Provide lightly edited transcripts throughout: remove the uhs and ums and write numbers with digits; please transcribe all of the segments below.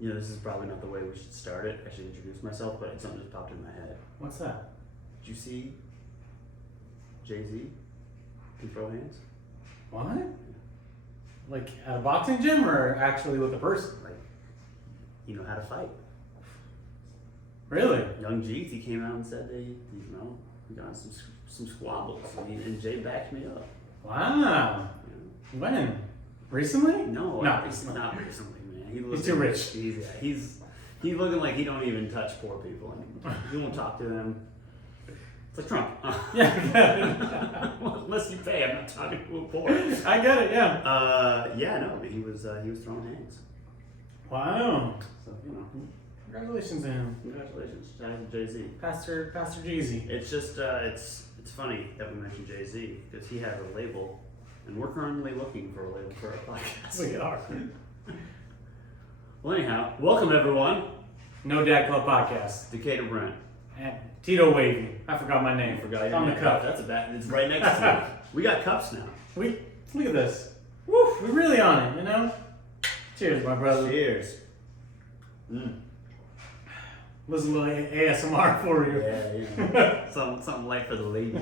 This is probably not the way we should start it. I should introduce myself, but something just popped in my head. What's that? Did you see Jay-Z can throw hands? What? Like at a boxing gym or actually with a person? Like, you know how to fight. Really? Young Jeezy came out and said we got some squabbles, and Jay backed me up. Wow. When? Recently? No, No. it's not recently, man. He's too rich. He's looking like he don't even touch poor people anymore. He won't talk to them. It's like Trump. Yeah. Well, unless you pay, I'm not talking to a poor. I get it. Yeah. He was throwing hands. Wow. So Congratulations to him, congratulations, shout out to Jay-Z. Pastor Jeezy. It's just it's funny that we mentioned Jay-Z because he has a label, and we're currently looking for a label for our podcast. We are. Well, anyhow, welcome everyone. No Dad Club podcast. Decatur Brent. And Tito Wavy. I forgot my name. I forgot It's your on the name. cup. That's a bad. It's right next to it. We got cups now. We look at this. Woo! We're really on it. You know. Cheers, my brother. Cheers. Mm. Listen to a little ASMR for you. Yeah. Something light for the ladies.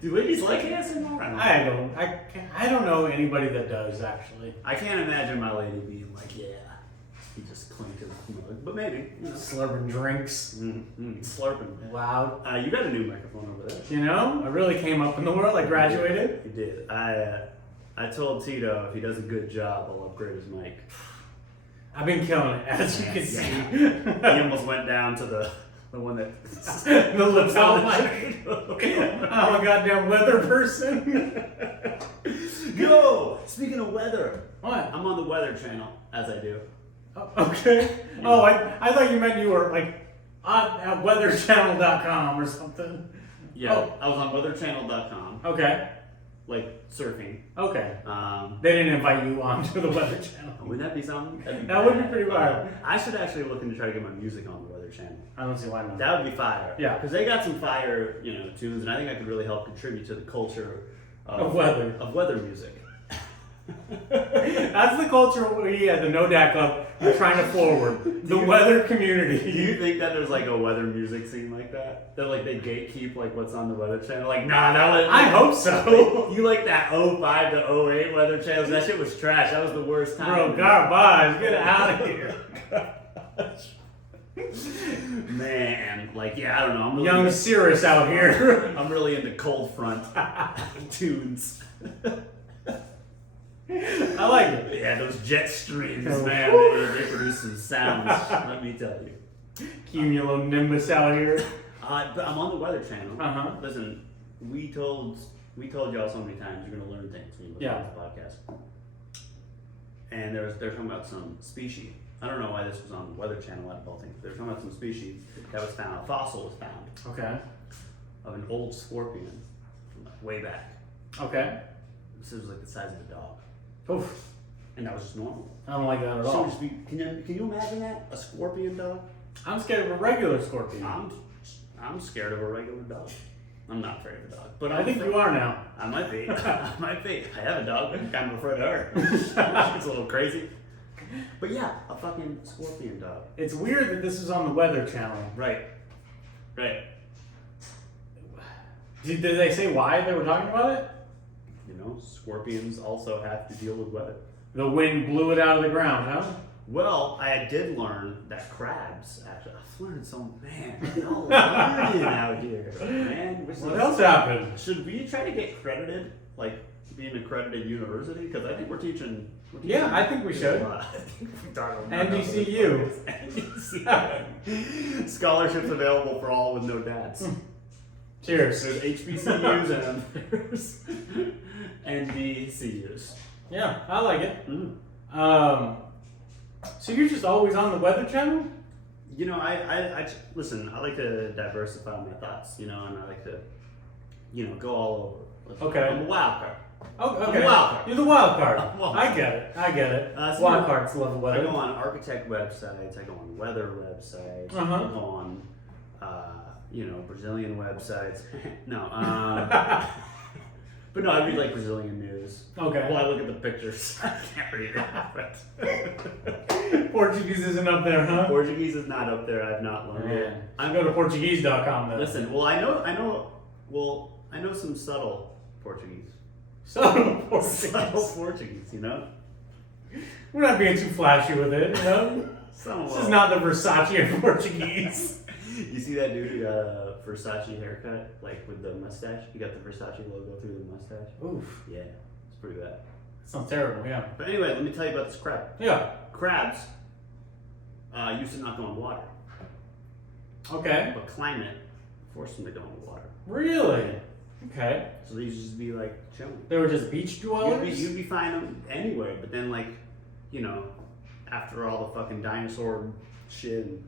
Do ladies like ASMR? I don't know anybody that does actually. I can't imagine my lady being like, yeah, he just clinked his mug, but maybe. Slurping drinks. Slurping. Loud. You got a new microphone over there. You know, I really came up in the world. I graduated. You did. I told Tito if he does a good job, I'll upgrade his mic. I've been killing it, as you can see. He almost went down to the one that The lips Oh on I'm a goddamn weather person. Yo, speaking of weather, What? I'm on the Weather Channel, as I do. Oh, okay. Oh, I thought you meant you were like at weatherchannel.com or something. Yeah, Oh. I was on weatherchannel.com, Okay. like surfing. Okay. Um, They didn't invite you onto the Weather Channel. Wouldn't that be something? That would be pretty wild. I should actually look into try to get my music on the Weather Channel. I don't see why not. That would be fire. Yeah. Because they got some fire, tunes, and I think I could really help contribute to the culture Of weather. Of weather music. That's the culture we at the No Dad Club are trying to forward. The weather community. Do you think that there's like a weather music scene like that? That like they gatekeep like what's on the Weather Channel? Like, nah, that was. I hope so. You like that 05 to 08 Weather Channels? That shit was trash. That was the worst time. Bro, garbage. Get out of here. Man, like, yeah, I don't know. I'm really Young Cirrus out here. I'm really into cold front tunes. I like it. Yeah, those jet streams, Oh. man, they produce some sounds. Let me tell you. Cumulonimbus out here. But I'm on the Weather Channel. Uh-huh. Listen, we told y'all so many times you're gonna learn things when you listen to this podcast. And they're talking about some species. I don't know why this was on the Weather Channel out of all things. They're talking about some species that was found. A fossil was found Okay. of an old scorpion from like way back. Okay. This was like the size of a dog, Oof. and that was just normal. I don't like that at So all. just can you imagine that, a scorpion dog? I'm scared of a regular scorpion. I'm scared of a regular dog. I'm not afraid of a dog, but I think you are now. I might be. I might be. I have a dog. I'm kind of afraid of her. She's a little crazy. But yeah, a fucking scorpion dog. It's weird that this is on the Weather Channel. Right. Right. Did they say why they were talking about it? Scorpions also have to deal with weather. The wind blew it out of the ground, huh? Well, I did learn that crabs actually. I've learned so, man. Y'all learning out here, man. What else happened? Should we try to get credited, like being an accredited university? Because I think we're teaching. Yeah, I think we should. I think we're talking about NDCU. NDCU. Scholarships available for all with no dads. Cheers. There's HBCUs and there's NDCUs. Yeah, I like it. Mm. So you're just always on the Weather Channel? I listen. I like to diversify my thoughts, and I like to, go all over. Okay. I'm a wild card. Oh, okay. I'm a wild card. You're the wild card. I'm a wild I get it. So Wild cards love the I weather. go on architect websites. I go on weather websites. Uh-huh. I go on, Brazilian websites. No. But no, I read like Brazilian news. Okay. Well, I look at the pictures. I can't read that. Portuguese isn't up there, huh? Portuguese is not up there. I've not learned it. Man. I'm going to Portuguese.com then. Listen, well, I know some subtle Portuguese. Subtle Portuguese. Subtle Portuguese, you know? We're not being too flashy with it, you know? This is not the Versace of Portuguese. You see that dude who got a Versace haircut, like with the mustache? He got the Versace logo through the mustache. Oof. Yeah, it's pretty bad. Sounds terrible, yeah. But anyway, let me tell you about this crab. Yeah. Crabs used to not go in water, Okay. but climate forced them to go in water. Really? Okay. So they used to just be like chilling. They were just beach dwellers? You'd be fine them anyway, but then like, you know, after all the fucking dinosaur shit and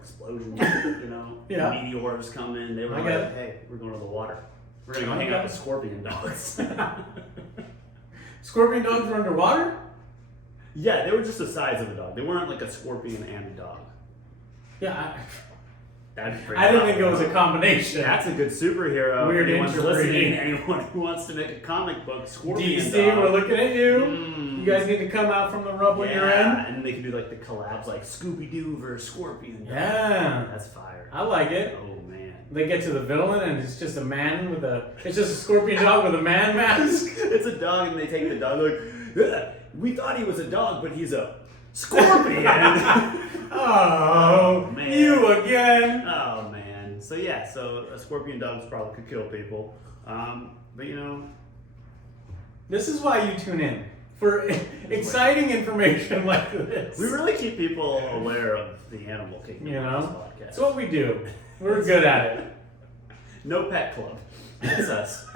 explosions, you know, Yeah. meteors come in, they were I like, get it. hey, we're going to the water. We're gonna go hang out with scorpion dogs. Scorpion dogs were underwater? Yeah, they were just the size of a dog. They weren't like a scorpion and a dog. Yeah. That'd be pretty I didn't think it was powerful. a combination. That's a good superhero. Weird Anyone's interbreeding. listening, anyone who wants to make a comic book, Scorpion D. Steve, Dog. we're looking at you. Mm. You guys need to come out from the rubble you're in. And then they can do like the collabs, like Scooby Doo versus Scorpion Dog. Yeah. That's fire. I like it. Oh man. They get to the villain and it's just a man with a. It's just a scorpion dog with a man mask. It's a dog, and they take the dog like, "Yeah, we thought he was a dog, but he's a scorpion. Oh, man. you again. Oh man. So yeah, so a scorpion dog probably could kill people. But you know, This is why you tune in for exciting information like this. we really keep people aware of the animal kingdom You on know? this podcast. That's what we do. We're good at it. No pet club. That's us.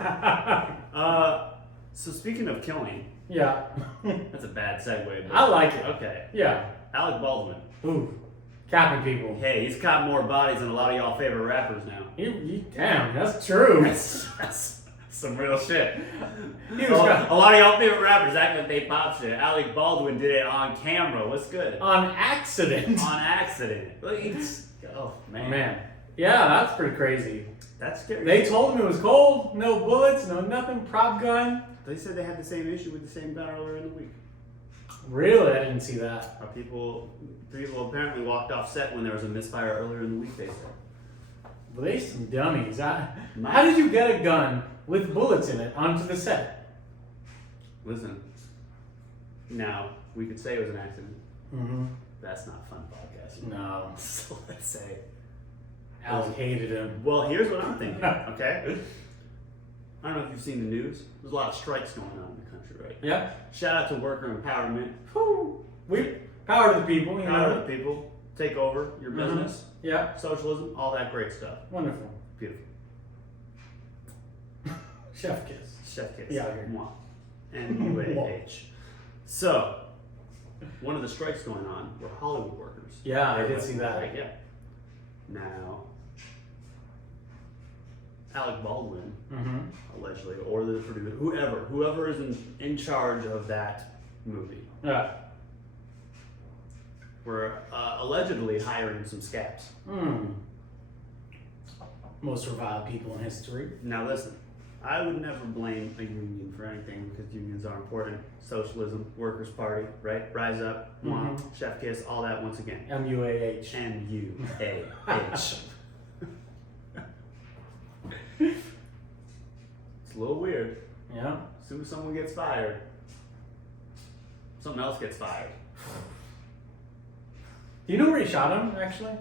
So speaking of killing, Yeah. that's a bad segue. But I like it. Okay. Yeah. Alec Baldwin. Ooh. Capping people. Hey, he's caught more bodies than a lot of y'all favorite rappers now. Damn, that's true. That's some real shit. He A was lot of y'all favorite rappers act like they pop shit. Alec Baldwin did it on camera. What's good? on accident. On accident. Like, oh man. Man. Yeah, that's pretty crazy. That's scary. They told him it was cold, no bullets, no nothing, prop gun. They said they had the same issue with the same gun earlier in the week. Really? I didn't see that. People apparently walked off set when there was a misfire earlier in the week. They said. Well, they some dummies. How did you get a gun with bullets in it onto the set? Listen. Now we could say it was an accident. Mm-hmm. That's not fun podcasting. No. So let's say. Alec hated him. Well, here's what I'm thinking. Okay. I don't know if you've seen the news. There's a lot of strikes going on in the country right now. Yeah. Shout out to worker empowerment. Whew. Power to the people, you Power know. to the people. Take over your Mhm. business. Yeah. Socialism. All that great stuff. Wonderful. Beautiful. Chef kiss. Chef kiss. Yeah. Mwah. NUAH. So, one of the strikes going on were Hollywood workers. Yeah, I They did went see on that. strike, yeah. Now, Alec Baldwin, Mm-hmm. allegedly, or the producer, whoever is in charge of that movie, Yeah. were allegedly hiring some scabs. Hmm. Most reviled people in history. Now listen, I would never blame a union for anything because unions are important. Socialism, Workers' Party, right? Rise up, Mhm. Chef Kiss, all that once again. MUAH. NUAH. It's a little weird. Yeah. As soon as someone gets fired, something else gets fired. Do you know where he shot him, actually?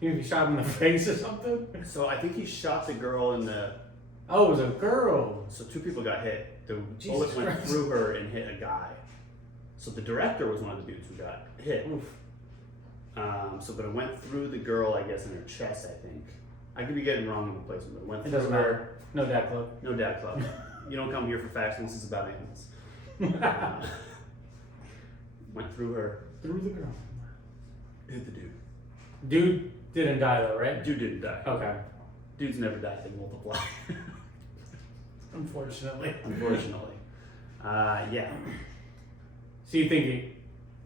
He shot him in the face or something? So I think he shot the girl in the. Oh, it was a girl. So two people got hit. The Jesus bullet went Christ. through her and hit a guy. So the director was one of the dudes who got hit. Oof. But it went through the girl, I guess, in her chest. I think. I could be getting wrong in the placement, but it went It through doesn't her. matter. No dad club. No dad club. You don't come here for facts unless it's about animals. Went through her. Through the girl. Hit the dude. Dude didn't die though, right? Dude didn't die. Okay. Dudes never die. They multiply. Unfortunately. Unfortunately. Yeah. So you think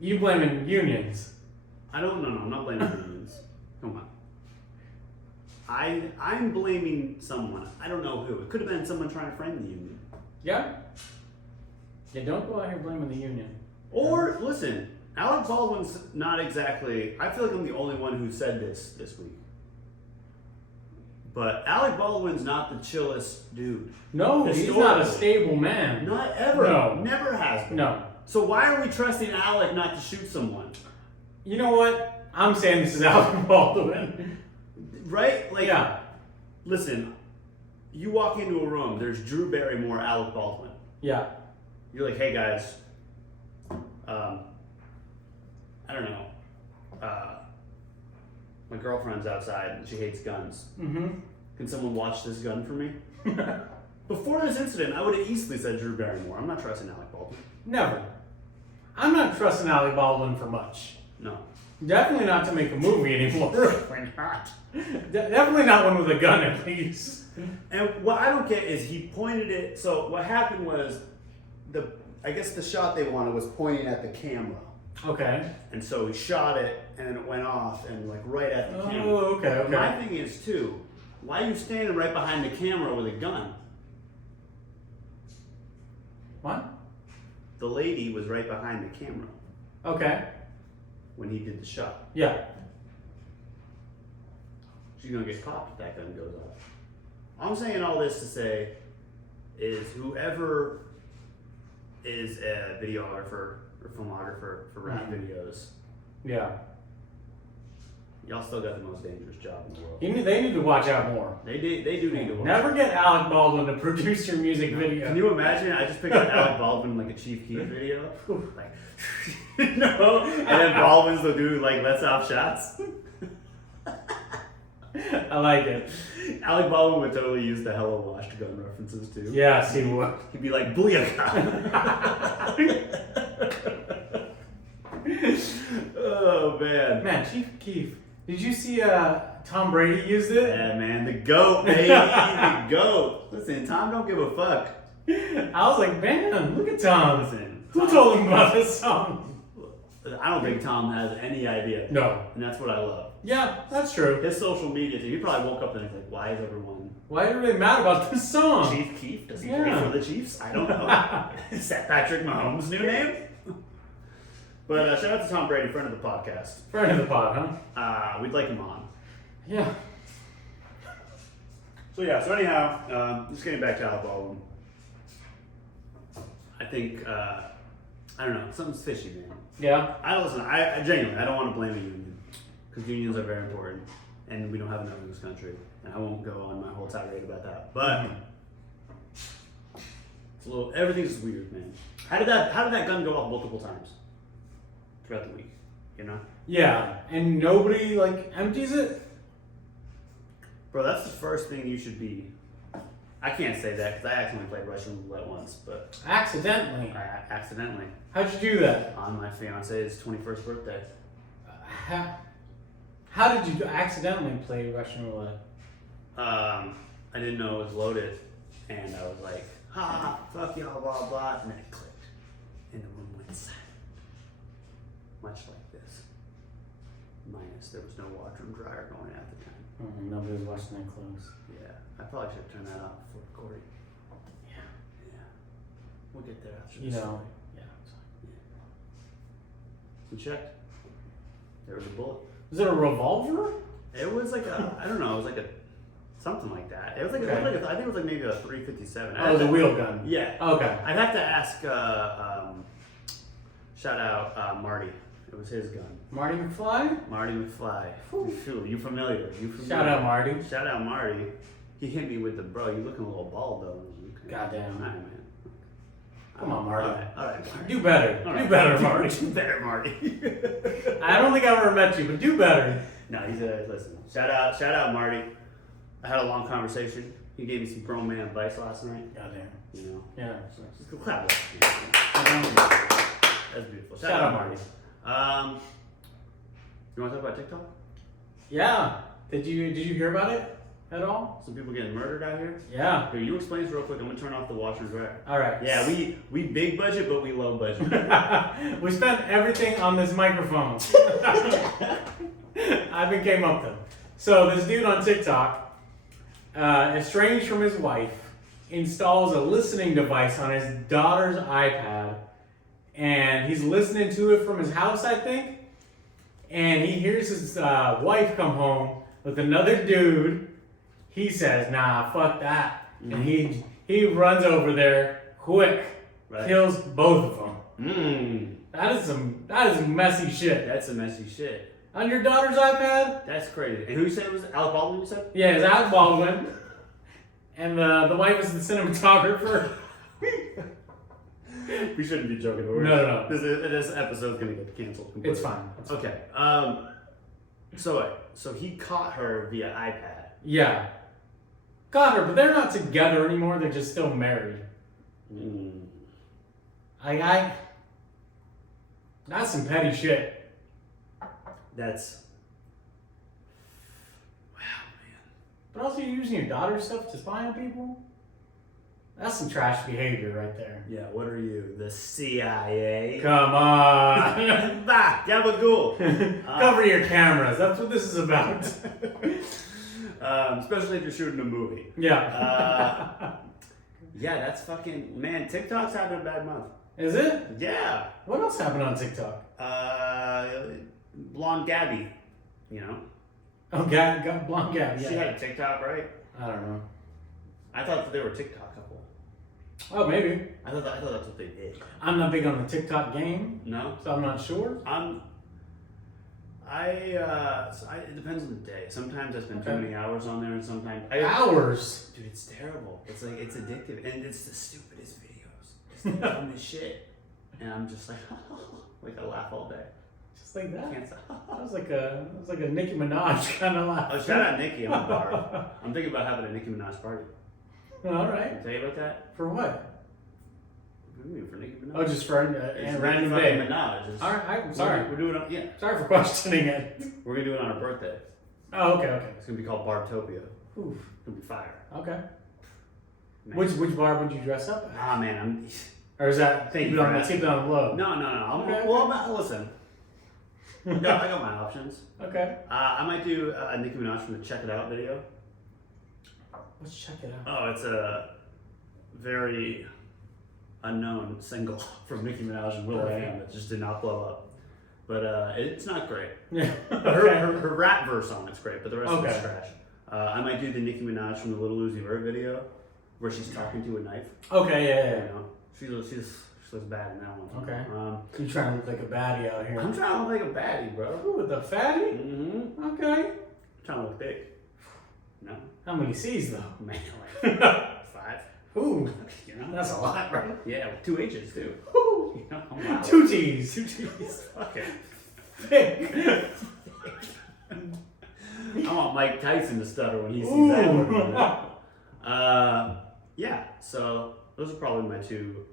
you blaming unions? No, I'm not blaming unions. Come on. I'm blaming someone. I don't know who. It could have been someone trying to frame the union. Yeah. Yeah, don't go out here blaming the union. Or, listen, Alec Baldwin's not exactly... I feel like I'm the only one who said this week. But Alec Baldwin's not the chillest dude. No, he's not a stable man. Not ever. No. Never has been. No. So why are we trusting Alec not to shoot someone? You know what? I'm saying this is Alec Baldwin. Right? Like, Yeah. Listen, you walk into a room, there's Drew Barrymore, Alec Baldwin. Yeah. You're like, hey guys, I don't know. My girlfriend's outside and she hates guns. Mm-hmm. Can someone watch this gun for me? Before this incident, I would have easily said Drew Barrymore. I'm not trusting Alec Baldwin. Never. I'm not trusting Alec Baldwin for much. No. Definitely not to make a movie anymore. Why not? Definitely not one with a gun, at least. And what I don't get is he pointed it. So what happened was I guess the shot they wanted was pointing at the camera. Okay. And so he shot it, and then it went off, and like right at the camera. Oh, okay. My thing is too, why are you standing right behind the camera with a gun? What? The lady was right behind the camera Okay. when he did the shot. Yeah. She's gonna get popped if that gun goes off. I'm saying all this to say is whoever is a videographer or filmographer for rap videos, Yeah. y'all still got the most dangerous job in the world. They need to watch out more. They do need to watch. Never get Alec Baldwin to produce your music video. Can you imagine? I just pictured Alec Baldwin in like a Chief Keef video, like no, and then Baldwin's the dude like lets off shots. I like it. Alec Baldwin would totally use the Hello Washed gun references too. Yes, he would. He'd be like, "Booyaka!" Oh man. Man, Chief Keef. Did you see Tom Brady used it? Yeah, man, the GOAT, baby, the GOAT. Listen, Tom don't give a fuck. I was like, man, look at Tom. Listen, Who told him about this song? I don't think Tom has any idea. No. And that's what I love. Yeah, that's true. His social media thing, he probably woke up and he's like, why is everyone... Why are they mad about this song? Chief Keef? Does he Yeah. play for the Chiefs? I don't know. Is that Patrick Mahomes' new name? But shout out to Tom Brady, friend of the podcast. Friend of the pod, huh? We'd like him on. Yeah. So anyhow, just getting back to Alec Baldwin. I think, I don't know, something's fishy, man. Yeah. I genuinely, I don't want to blame a union. Because unions are very important. And we don't have enough in this country. And I won't go on my whole tirade about that. But, it's a little, everything's just weird, man. How did that gun go off multiple times throughout the week? You know? Yeah. And nobody, empties it? Bro, that's the first thing you should be. I can't say that because I accidentally played Russian roulette once, but Accidentally. I accidentally How'd you do that? on my fiance's 21st birthday. How did you accidentally play Russian roulette? I didn't know it was loaded, and I was like, "Ha, fuck y'all, blah blah," and then it clicked, and the room went silent, much like this. Minus there was no washer and dryer going at the time. Nobody was washing their clothes. Yeah, I probably should have turned that off before recording. Yeah. Yeah, we'll get there after You this. know. Yeah. We checked. There was a bullet. Was it a revolver? It was like a, I don't know, it was like a, something like that. It was like, Okay. I think it was like maybe a 357. Oh, it was a wheel gun. Yeah. Okay. I'd have to ask, shout out Marty. It was his gun. Marty McFly? Marty McFly. Phew, you familiar. Shout out Marty. Shout out Marty. He hit me with the, bro, you looking a little bald though. Goddamn. All right, man. Come on, Marty. All right, Marty. Do better. All Do right. better, Marty. Do better, Marty. I don't think I've ever met you, but do better. No, he's a, listen, shout out Marty. I had a long conversation. He gave me some grown man advice last night. Goddamn. You know, Yeah. just go clap. That's beautiful. Shout out Marty. You want to talk about TikTok? Yeah. Did you hear about it at all? Some people getting murdered out here. Yeah. Here, you explain this real quick. I'm gonna turn off the washer and dryer. All right. Yeah, we big budget, but we low budget. We spent everything on this microphone. Ivan came up to him. So this dude on TikTok, estranged from his wife, installs a listening device on his daughter's iPad, and he's listening to it from his house, I think. And he hears his wife come home with another dude. He says, "Nah, fuck that," and he runs over there quick, kills both of them. That is messy shit. That's some messy shit. On your daughter's iPad? That's crazy. And who you said it was? Alec Baldwin, you said? Yeah, it's Alec Baldwin. And the wife is the cinematographer. We shouldn't be joking. No. This episode's gonna get canceled completely. It's fine. Okay. So he caught her via iPad. Yeah. Got her, but they're not together anymore. They're just still married. That's some petty shit. That's... Wow, man. But also you're using your daughter's stuff to spy on people? That's some trash behavior right there. Yeah, what are you? The CIA? Come on. Bah, gabagool. Cover your cameras. That's what this is about. Especially if you're shooting a movie. Yeah. Yeah, that's fucking... Man, TikTok's having a bad month. Is it? Yeah. What else happened on TikTok? Blonde Gabby, you know? Oh, Blonde Gabby. She had a TikTok, right? I don't know. I thought that they were a TikTok couple. Oh, maybe. I thought that's what they did. I'm not big on the TikTok game, No? so I'm not sure. It depends on the day. Sometimes I spend too many hours on there, and sometimes Hours? Dude, it's terrible. It's like, it's addictive, and it's the stupidest videos. It's the dumbest shit. And I'm just like, like I laugh all day. Just like that. Can't stop. That was like a Nicki Minaj kind of laugh. Oh, shout out Nicki. I'm thinking about having a Nicki Minaj party. All Can I right. tell you about that? For what? What do you mean for Nicki Minaj? Oh, just for It's a random fucking day. Minaj. It's- All right. I'm sorry. We're doing it on, yeah. Sorry for questioning it. We're gonna do it on her birthday. Oh, okay. It's gonna be called Barbtopia. Oof. It's gonna be fire. Okay. Man. Which bar would you dress up at? Ah man, Or is that Thank keep you it for on the asking. keep it on the low? no. Okay. Listen. I got my options. Okay. I might do a Nicki Minaj from the Check It Out video. Let's check it out. Oh, it's a very unknown single from Nicki Minaj and will.i.am that just did not blow up. But it's not great. Yeah. Her rap verse on it's great, but the rest of it's Okay. trash. I might do the Nicki Minaj from the Little Uzi Vert video where she's talking to a knife. Okay. You Yeah. know, she looks bad in that one. Okay. You trying to look like a baddie out here? I'm trying to look like a baddie, bro. Ooh, with the fatty. Mm-hmm. Okay. Trying to look big. No, How many C's though? man, like 5. Ooh, You know, that's a lot, right? yeah, with 2 H's too. Ooh. You know, I'm loud. 2 T's. 2 T's. Fuck it. Thick. I want Mike Tyson to stutter when he sees that word. Yeah. So those are probably my two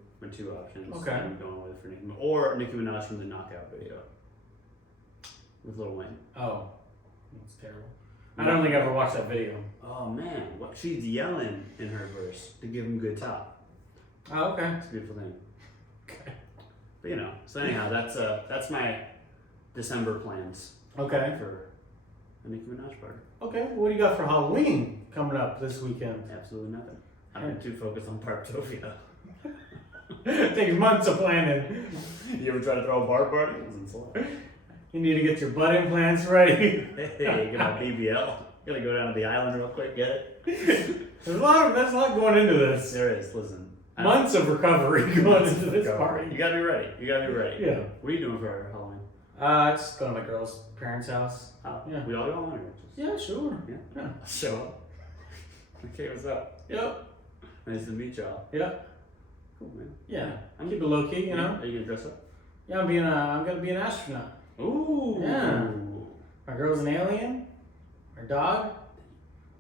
options. Okay. I'm going with for Nicki, or Nicki Minaj from the Knockout video with Lil Wayne. Oh, that's terrible. I don't think I ever watched that video. Oh man, what she's yelling in her verse to give him good top. Oh, okay. It's a beautiful thing. Okay. But you know, so anyhow, that's my December plans Okay. for a Nicki Minaj party. Okay. What do you got for Halloween coming up this weekend? Absolutely nothing. I've been too focused on Barbtopia. Takes months of planning. You ever try to throw a bar party? It was insane. You need to get your butt implants ready. Hey, get my BBL. Gotta go down to the island real quick, get it? There's a lot going into this. There is, listen. Months of recovery going into this You party. gotta be ready. You gotta be ready. Yeah. What are you doing for Halloween? Just going to my girl's parents' house. Oh, Yeah. We all go on or just Yeah, sure. Yeah. Show up. Okay, what's up? Yep. Nice to meet y'all. Yep. Cool, man. Yeah. I'm keep it low key, you know. Are you gonna dress up? Yeah, I'm gonna be an astronaut. Ooh. Yeah. My girl's an alien. Our dog,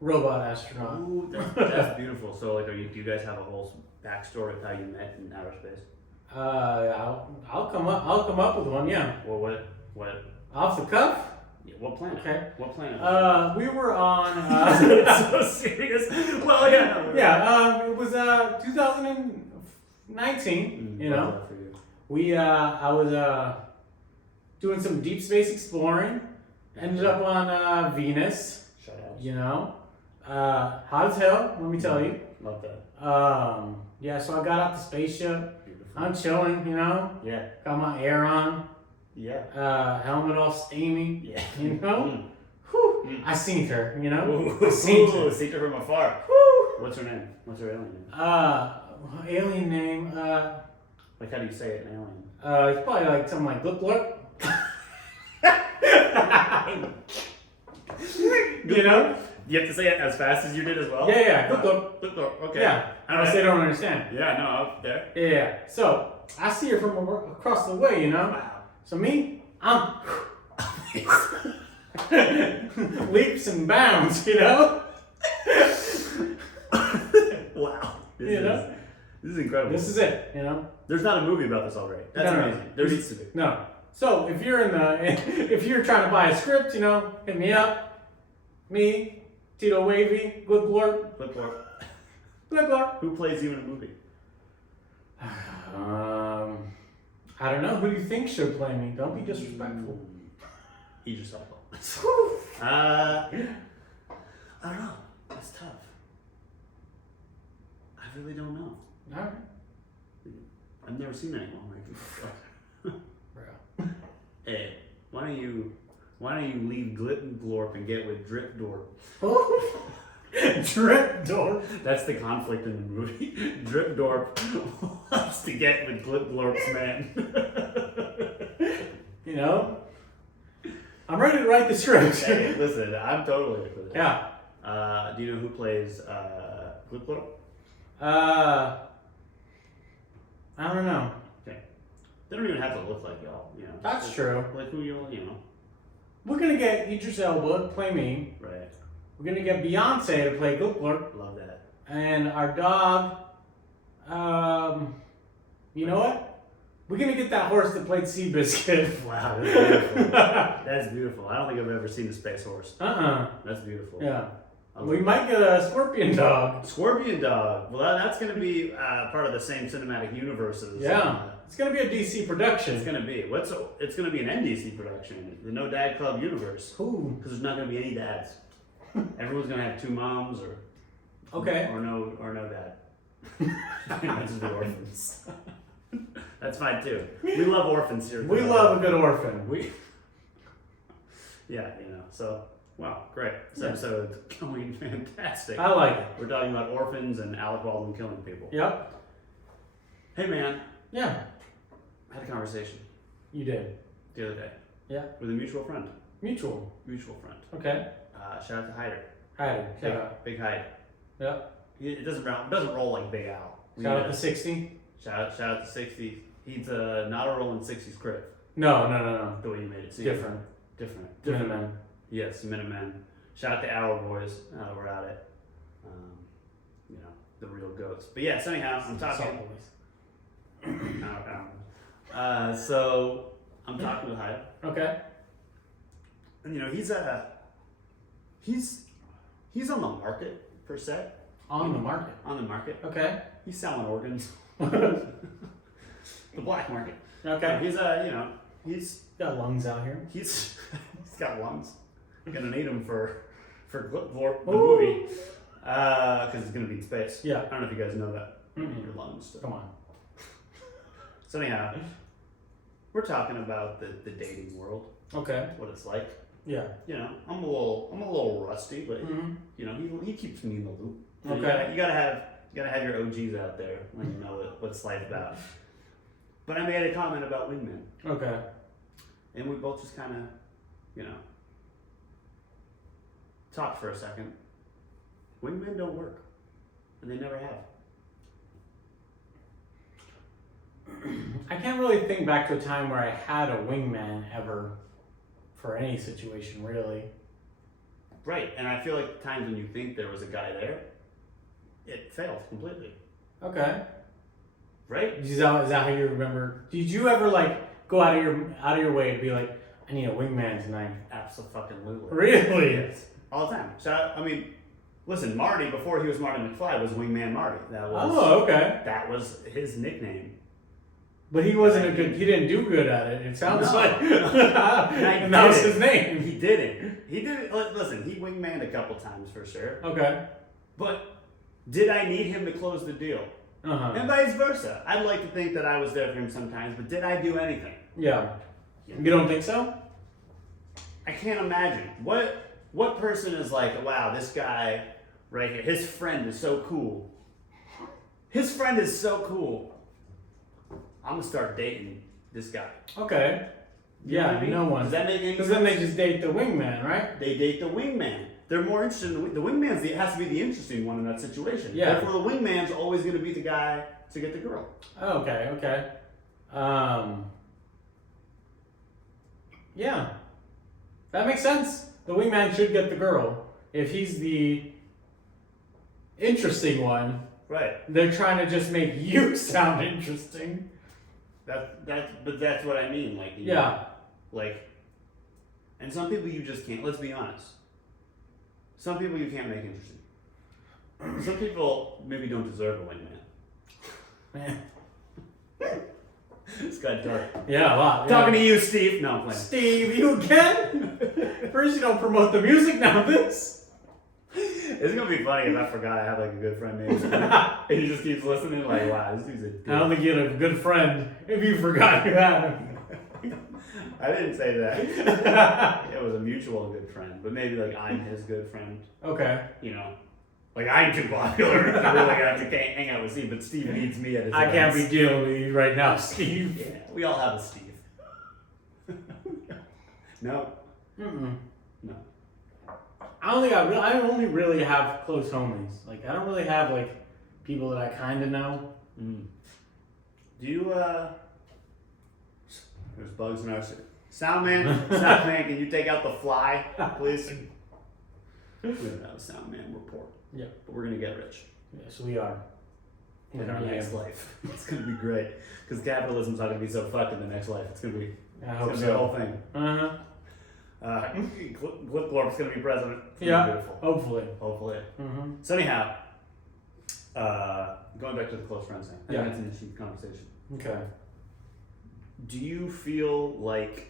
robot astronaut. Ooh, that's beautiful. So, like, do you guys have a whole backstory of how you met in outer space? I'll come up with one. Yeah. Well, what? Off the cuff. Yeah, what planet? Okay. What planet? We were on. It's so serious. Well, yeah. Yeah. It was 2019. You know. For you? I was doing some deep space exploring. Ended up on Venus. Shout out. You know. Hot as hell. Let me tell you. Love that. Yeah, so I got out the spaceship. Beautiful. I'm chilling, you know. Yeah. Got my air on. Yeah. Helmet all steamy. Yeah. You know. Mm. Whew. Mm. I seen her, you know. Ooh, I seen her. seen her from afar. Whew. What's her name? What's her alien name? Alien name. Like, how do you say it in alien? It's probably like something like Look. You know? You have to say it as fast as you did as well? Yeah. Look. Okay. Yeah. Unless they don't understand. Yeah, no, up there. Yeah. So I see her from across the way, you know. Wow. So me, I'm leaps and bounds, you know. Wow. You know? This is incredible. This is it, you know. There's not a movie about this already. That's No. amazing. There needs to be. No. So if you're if you're trying to buy a script, you know, hit me up. Me, Tito Wavy, Good Glorp. Flip Lord. Good Glorp. Who plays you in a movie? I don't know. Who do you think should play me? Don't be disrespectful. Idris Elba. I don't know. That's tough. I really don't know. All right. I've never seen anyone like you. Bro. Hey, why don't you leave Glitten Glorp and get with Drip Dorp? Drip door. That's the conflict in the movie. Drip Dorp wants to get with Glip Glorp's man. You know? I'm ready to write the script. Hey, listen, I'm totally for this. Yeah. Do you know who plays Glip Glorp? I don't know. Okay. They don't even have to look like y'all, you know. That's Like- true. Like who you know. We're gonna get Idris Elba to play me. Right. We're gonna get Beyonce to play Glorp. Love that. And our dog, you know what? We're gonna get that horse that played Seabiscuit. Wow, that's beautiful. That's beautiful. I don't think I've ever seen a space horse. That's beautiful. Yeah. I love We it. might get a scorpion dog. Scorpion Dog. Well, that's going to be part of the same cinematic universes. Yeah. It's gonna be a DC production. It's going to be. It's going to be an NDC production, the No Dad Club universe, Ooh. because there's not going to be any dads. Everyone's going to have two moms or Okay. or no dad. That's just the orphans. That's fine too. We love orphans here. We love a good orphan. Yeah, you know. So, wow, great. This Yeah. episode is going fantastic. I like it. We're talking about orphans and Alec Baldwin killing people. Yep. Hey, man, Yeah. I had a conversation You did. the other day. Yeah. With a mutual friend. Mutual. Mutual friend. Okay. Shout out to Hyder. Hyder. Shout out. Big Hyde. Yep. It doesn't roll like Big Al. Shout out to 60. Shout out to 60. He's not a rolling 60s crib. No. The way you made it seem. Different. Different. Minutemen. Yes, Minutemen. Shout out to Our Boys. We're at it. You know, the real goats. But yes, anyhow, I'm talking. Salt boys. So I'm talking with Hyde. Okay. And you know, he's on the market per se. On the market. On the market. Okay. He's selling organs. The black market. Okay. He's he's Got lungs out here. he's got lungs. Gonna need them for the Ooh. movie. Because it's gonna be in space. Yeah. I don't know if you guys know that. Mm-mm. Your lungs. So. Come on. So anyhow, we're talking about the dating world, Okay. what it's like. Yeah. You know, I'm a little rusty, but Mm-hmm. you know, he keeps me in the loop. Okay. You gotta have your OGs out there when you know what's life about. But I made a comment about wingmen, Okay. and we both just kind of, you know, talked for a second. Wingmen don't work, and they never have. I can't really think back to a time where I had a wingman ever for any situation, really. Right, and I feel like the times when you think there was a guy there, it failed completely. Okay. Right? Is that how you remember? Did you ever like go out of your way to be like, I need a wingman tonight? Absolutely. Really? Yes. All the time. Listen, Marty, before he was Marty McFly, was Wingman Marty. That was his nickname. But he wasn't a good. He didn't do good at it. It sounds No. like. And And that was his name. He didn't. He did it. Listen, he wingmaned a couple times for sure. Okay. But Did I need him to close the deal? Uh-huh. And vice versa. I'd like to think that I was there for him sometimes, but did I do anything? Yeah. You don't think so? I can't imagine. What person is like, wow, this guy right here, his friend is so cool. His friend is so cool. I'm gonna start dating this guy. Okay. You know what Yeah, I mean? no one. Does that make any Because sense? then they just date the wingman, right? They date the wingman. They're more interested in the wingman's has to be the interesting one in that situation. Yeah. Therefore, the wingman's always going to be the guy to get the girl. Okay, okay. Yeah. That makes sense. The wingman should get the girl. If he's the interesting one, Right. they're trying to just make you sound interesting. But that's what I mean. Like you Yeah. know, like, and some people you just can't. Let's be honest. Some people you can't make interesting. Some people maybe don't deserve a wingman. Man. It's got dark. Yeah, a lot. Talking to you, Steve. No, I'm playing. Steve, you again? First you don't promote the music, now this. It's gonna be funny if I forgot I have like a good friend named Steve, and he just keeps listening. Like, wow, this dude's a dick. I don't think you had a good friend if you forgot you had him. I didn't say that. It was a mutual good friend, but maybe like I'm his good friend. Okay. You know, like I'm too popular to really have to hang out with Steve, but Steve needs me at his I can't be events. dealing with you right now, Steve. Yeah, we all have a Steve. No, Mm-mm. no. I only really have close homies. Like, I don't really have, like, people that I kind of know. Mm. Do you, there's bugs in our Soundman, can you take out the fly, please? We don't have a Soundman report. Yeah. But we're gonna get rich. Yes, we are. In our next life. It's gonna be great. Because capitalism's not gonna be so fucked in the next life. It's gonna be, I it's hope gonna be a whole so. thing. Uh-huh. Cliff Glorp's gonna be president. It's gonna Yeah, be beautiful. hopefully. Hopefully. Mm-hmm. So anyhow, going back to the close friends thing. I Yeah. think that's an interesting conversation. Okay. Do you feel like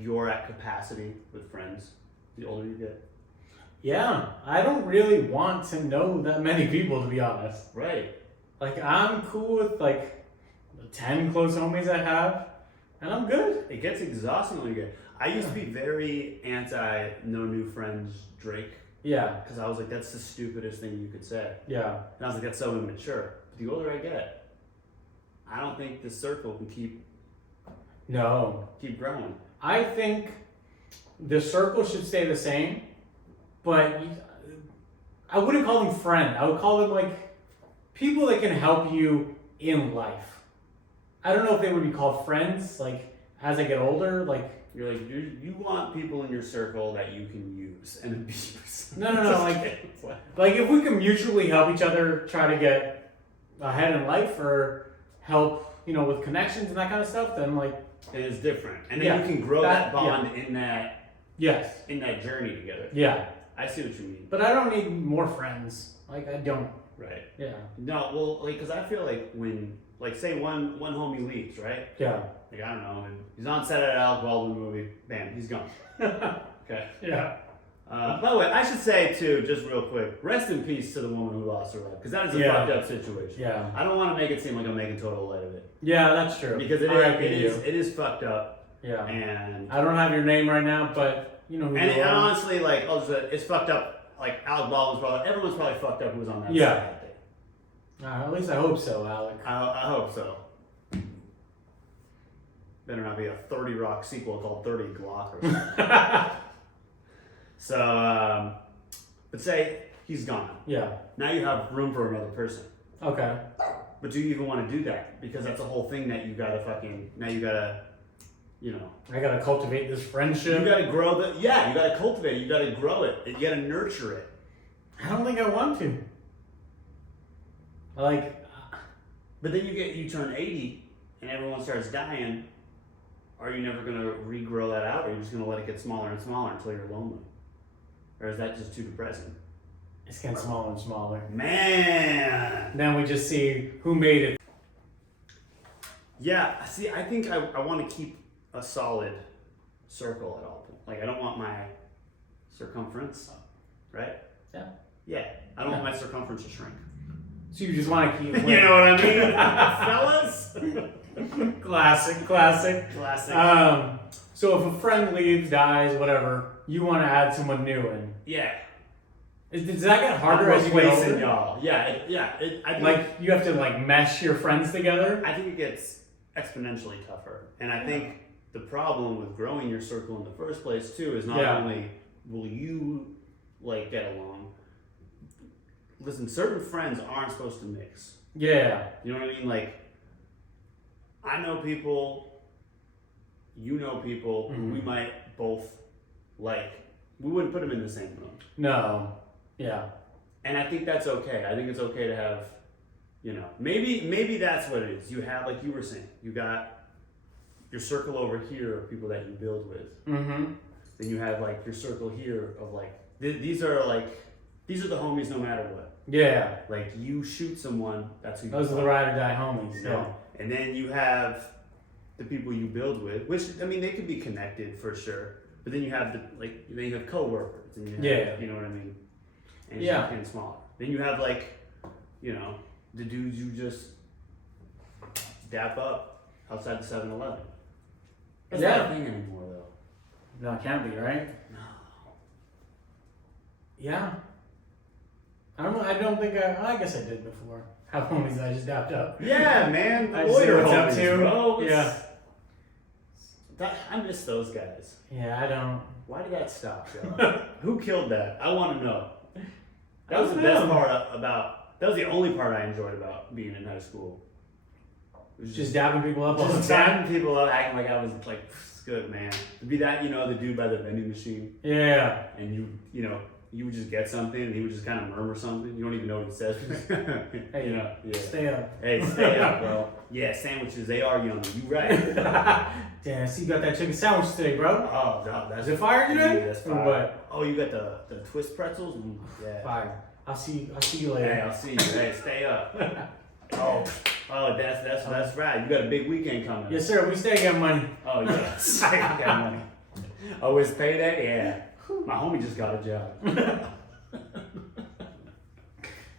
you're at capacity with friends the older you get? Yeah, I don't really want to know that many people, to be honest. Right. Like, I'm cool with, like, the 10 close homies I have, and I'm good. It gets exhaustingly good. I used to be very anti no new friends Drake Yeah, because I was like, that's the stupidest thing you could say. yeah. And I was like, that's so immature. But the older I get, I don't think this circle can keep No. growing. I think the circle should stay the same, but I wouldn't call them friend. I would call them, like, people that can help you in life. I don't know if they would be called friends, like, as I get older, like... You're like, you want people in your circle that you can use and abuse. No, like if we can mutually help each other try to get ahead in life or help, with connections and that kind of stuff, then, like... And it's different. And then Yeah, you can grow that bond Yes. in that journey together. Yeah. I see what you mean. But I don't need more friends. Like, I don't. Right. Yeah. No, well, like, because I feel like when, like, say one homie leaves, right? Yeah. Like, I don't know, and he's on set at an Alec Baldwin movie, bam, he's gone. Okay. Yeah. By the way, I should say, too, just real quick, rest in peace to the woman who lost her life, because that is a Yeah. fucked up situation. Yeah. I don't want to make it seem like I'm making total light of it. Yeah, that's true. Because it is fucked up, Yeah. and... I don't have your name right now, but you know who And you are. honestly, like, it's fucked up, like, Alec Baldwin's probably, everyone's probably fucked up who was on that Yeah. set that day. At least I hope so, Alec. I hope so. Better not be a 30 Rock sequel called 30 Glock or something. So, but say he's gone. Yeah. Now you have room for another person. Okay. But do you even want to do that? Because that's a whole thing that you gotta I gotta cultivate this friendship. you gotta grow you gotta cultivate it, you gotta grow it, you gotta nurture it. I don't think I want to. Like, But then you turn 80 and everyone starts dying. Are you never gonna regrow that out, or are you just gonna let it get smaller and smaller until you're lonely? Or is that just too depressing? it's getting smaller and smaller. Man! Then we just see who made it. Yeah, see, I think I want to keep a solid circle at all. Like, I don't want my circumference, right? Yeah. Yeah. I don't want my circumference to shrink. So you just want to keep. You know what I mean, fellas? Classic. Classic. So if a friend leaves, dies, whatever, you want to add someone new in. Yeah. Does that get harder as you get replacing older? y'all. Yeah. I think, Like you have to like mesh your friends together. I think it gets exponentially tougher, and I think the problem with growing your circle in the first place too is not only will you like get along. Listen, certain friends aren't supposed to mix. Yeah. You know what I mean? Like, I know people, you know people who we might both like. We wouldn't put them in the same room. No. Yeah. And I think that's okay. I think it's okay to have, you know, maybe that's what it is. You have, like you were saying, you got your circle over here of people that you build with. Mm-hmm. Then you have like your circle here of like, these are the homies no matter what. Yeah. Like you shoot someone, that's who you Those are the ride or die homies. You know? And then you have the people you build with, which, I mean, they could be connected for sure. But then you have then you have coworkers, and you have, you know what I mean? And it's getting smaller. Then you have like, you know, the dudes you just dap up outside the 7-Eleven. That's not a thing anymore, though. No, it can't be, right? No. Yeah. I don't know. I don't think I guess I did before. Have homies that I just dapped up. Yeah, man. I just see Lawyer what's up homies, to. bro. Yeah. I miss those guys. Yeah, I don't. Why did that stop, Joe? Who killed that? I want to know. That was the best part about. That was the only part I enjoyed about being in high school. It was Just dapping people up all the just time. dapping people up, acting like I was like, it's good, man. To be that, you know, the dude by the vending machine, Yeah. and you know, you would just get something, and he would just kind of murmur something. You don't even know what he says. Hey, you know, yeah. Stay up. Hey, stay up, bro. Yeah, sandwiches, they are yummy. You right. Damn, I see you got that chicken sandwich today, bro. Oh, no, that's Is it fire today? Yeah, that's Or fire. what? Oh, you got the twist pretzels? Yeah. Fire. I'll see you later. Hey, I'll see you. Hey, stay up. Oh, that's right. You got a big weekend coming up. Yes, sir. We stay getting money. Oh, yes. I got money. Oh, it's payday? Yeah. My homie just got a job.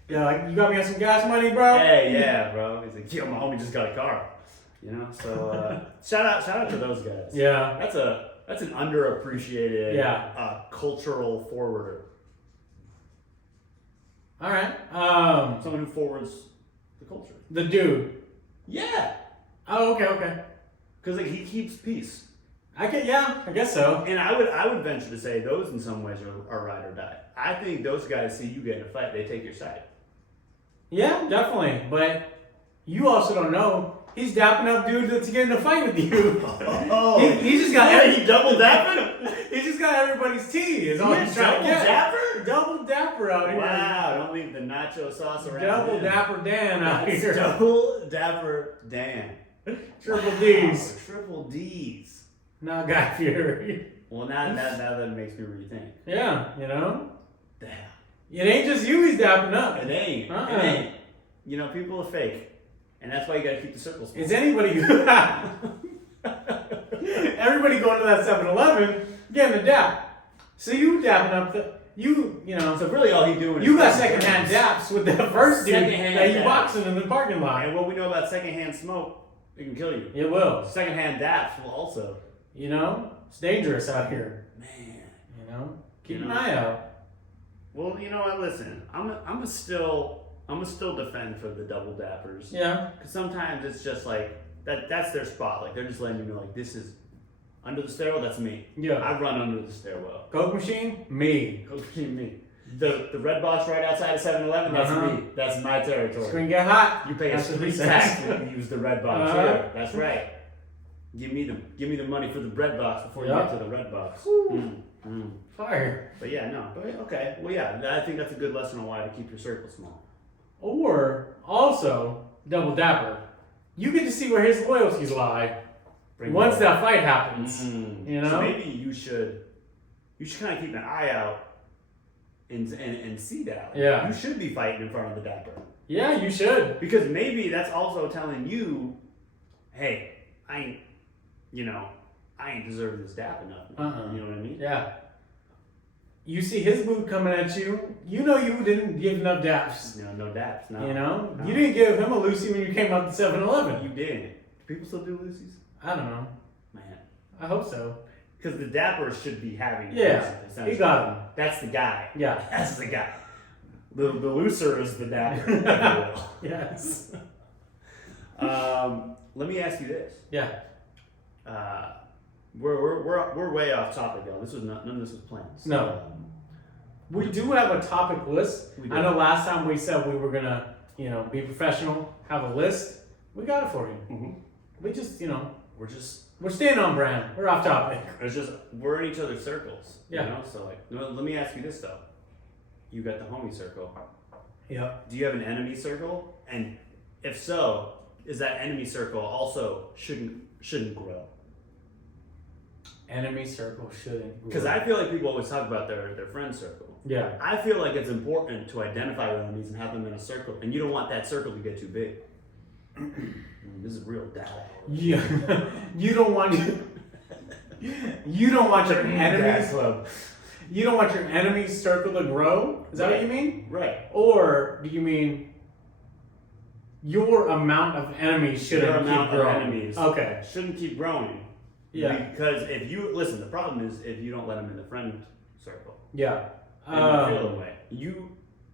Yeah, like you got me on some gas money, bro. Hey, yeah, bro. He's like, yo, my homie just got a car. You know, so shout out to those guys. Yeah. That's an underappreciated Yeah. cultural forwarder. All right. Someone who forwards the culture. The dude. Yeah, Oh, okay. because like he keeps peace, I guess so. and I would venture to say those in some ways are ride or die. I think those guys see you get in a fight, they take your side. Yeah, definitely. But you also don't know. He's dapping up dude to get in a fight with you. Oh, he just got he double dapping. He just got everybody's tea. Is all he's trying Double to get. dapper. Double dapper out here. Wow! Don't leave the nacho sauce around. Double him. dapper Dan out That's here. Double dapper Dan. Triple D's. Wow, triple D's. Not Guy Fieri. Well, now that makes me rethink. Yeah, you know? Damn. It ain't just you he's dapping up. It ain't. Uh-uh. It ain't. You know, people are fake. And that's why you gotta keep the circles small. Is anybody everybody going to that 7-Eleven getting a dap. So you dapping up you know. So really all he doing You is got secondhand daps with the first dude Secondhand that you daps. boxing in the parking lot. And what we know about secondhand smoke, it can kill you. It will. Secondhand daps will also. You know? It's dangerous out here. Man. You know? Keep You an know. eye out. Well, you know what? Listen, I'm gonna still defend for the double dappers. Yeah. Because sometimes it's just like that's their spot. Like they're just letting you know, like this is under the stairwell. That's me. Yeah. I run under the stairwell. Coke machine? Me. Go between me. The red box right outside of 7-Eleven. That's Uh-huh. me. That's my territory. Screen get hot. You pay a That's what street he tax says. when you use the red box Uh-huh. here. That's right. Give me the money for the bread box before you Yeah. get to the red box. Fire. But yeah, no. But okay. Well, yeah. I think that's a good lesson on why to keep your circle small. Or also double dapper. You get to see where his loyalties lie once that fight happens. You know? So maybe you should kind of keep an eye out and see that. Yeah. You should be fighting in front of the dapper. Yeah, you should. Because maybe that's also telling you, hey, I ain't deserving this dap enough. Uh-uh. You know what I mean? Yeah. you see his boot coming at you, you know you didn't give enough daps. No daps. No. You know? No. You didn't give him a Lucy when you came out to 7-Eleven. You did. Do people still do Lucy's? I don't know. Man. I hope so. Because the dappers should be having Yeah, Lucy's, he got him. That's the guy. Yeah. That's the guy. The looser is the dapper. if you will. Yes. Let me ask you this. Yeah. We're way off topic, y'all. None of this was planned. So, No. We do have a topic list. We do. I know last time we said we were gonna, be professional, have a list. We got it for you. Mhm. We just, we're staying on brand. We're off topic. we're in each other's circles. Yeah. You know. So let me ask you this though. You got the homie circle. Yep. Do you have an enemy circle? And if so, is that enemy circle also shouldn't grow? Enemy circle shouldn't. Because I feel like people always talk about their friend circle. Yeah. I feel like it's important to identify your enemies and have them in a circle, and you don't want that circle to get too big. This is real data. Yeah. You don't want your enemies. club. You don't want your enemies circle to grow. Is that what you mean? Right. Or do you mean your amount of enemies shouldn't Your keep amount of growing? enemies. Okay. Shouldn't keep growing. Yeah. Because if you listen, the problem is if you don't let them in the friend circle. Yeah. And you feel the way.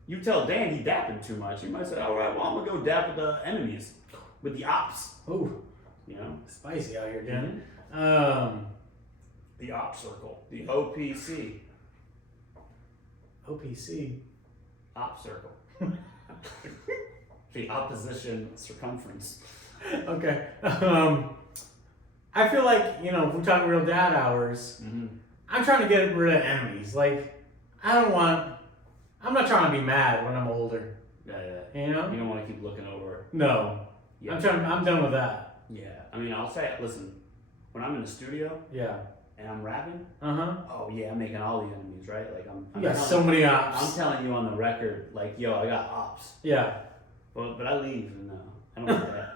You tell Dan he dapped him too much. You might say, all right, well I'm gonna go dap with the enemies, with the ops. Ooh, You know. spicy out here, Dan. The op circle. The OPC. OPC. Op circle. The opposition circumference. Okay. I feel like, if we're talking real dad hours, Mm-hmm. I'm trying to get rid of enemies. Like, I'm not trying to be mad when I'm older. Yeah. You know? You don't want to keep looking over. No. Yeah. I'm done with that. Yeah. I mean, I'll say, listen, when I'm in the studio Yeah. and I'm rapping, Uh-huh. oh yeah, I'm making all the enemies, right? Like I'm You got telling- so many I'm ops. telling you on the record, like, yo, I got ops. Yeah. But I leave and I don't want that.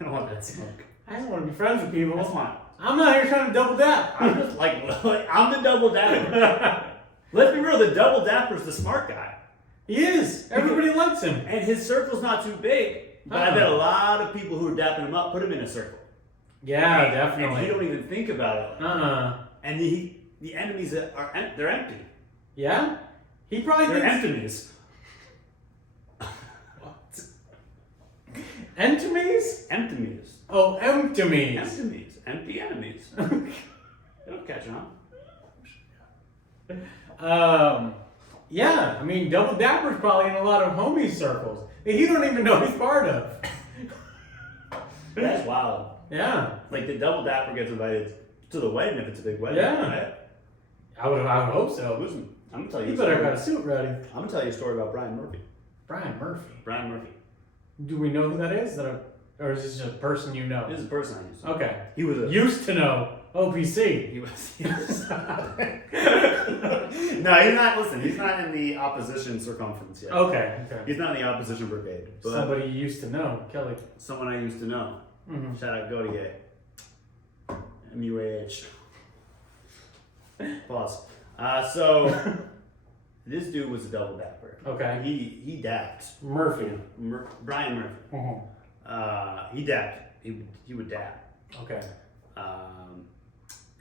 I don't want that smoke. I don't want to be friends with people. That's fine. I'm not here trying to double dap. I'm just like I'm the double dapper. Let's be real, the double dapper's the smart guy. He is. Everybody likes him. And his circle's not too big. But I bet a lot of people who are dapping him up put him in a circle. Yeah, And definitely. he don't even think about it. And the enemies they're empty. Yeah? He probably They're thinks... enemies. Entomies? Emptimies. Oh, emptomies. Emptimies. Empty enemies. It'll catch on. Yeah, I mean, Double Dapper's probably in a lot of homie circles that he don't even know he's part of. That's wild. Yeah, Like the double dapper gets invited to the wedding if it's a big wedding. Yeah. Right? I would hope so. Listen, I'm gonna tell you. You a better story. got a suit ready. I'm gonna tell you a story about Brian Murphy. Brian Murphy. Brian Murphy. Do we know who that is? Or is this just a person you know? This is a person I used to. Okay. He was a. Used to know. OPC. He was. No, he's not. Listen, he's not in the opposition circumference yet. Okay. He's not in the opposition brigade. But Somebody you used to know. Kelly. someone I used to know. Mm-hmm. Shout out Gaudier. MUAH. Pause. So this dude was a double dapper. Okay. He dapped. Murphy. Brian Murphy. Mm-hmm. He dapped. He would dap. Okay.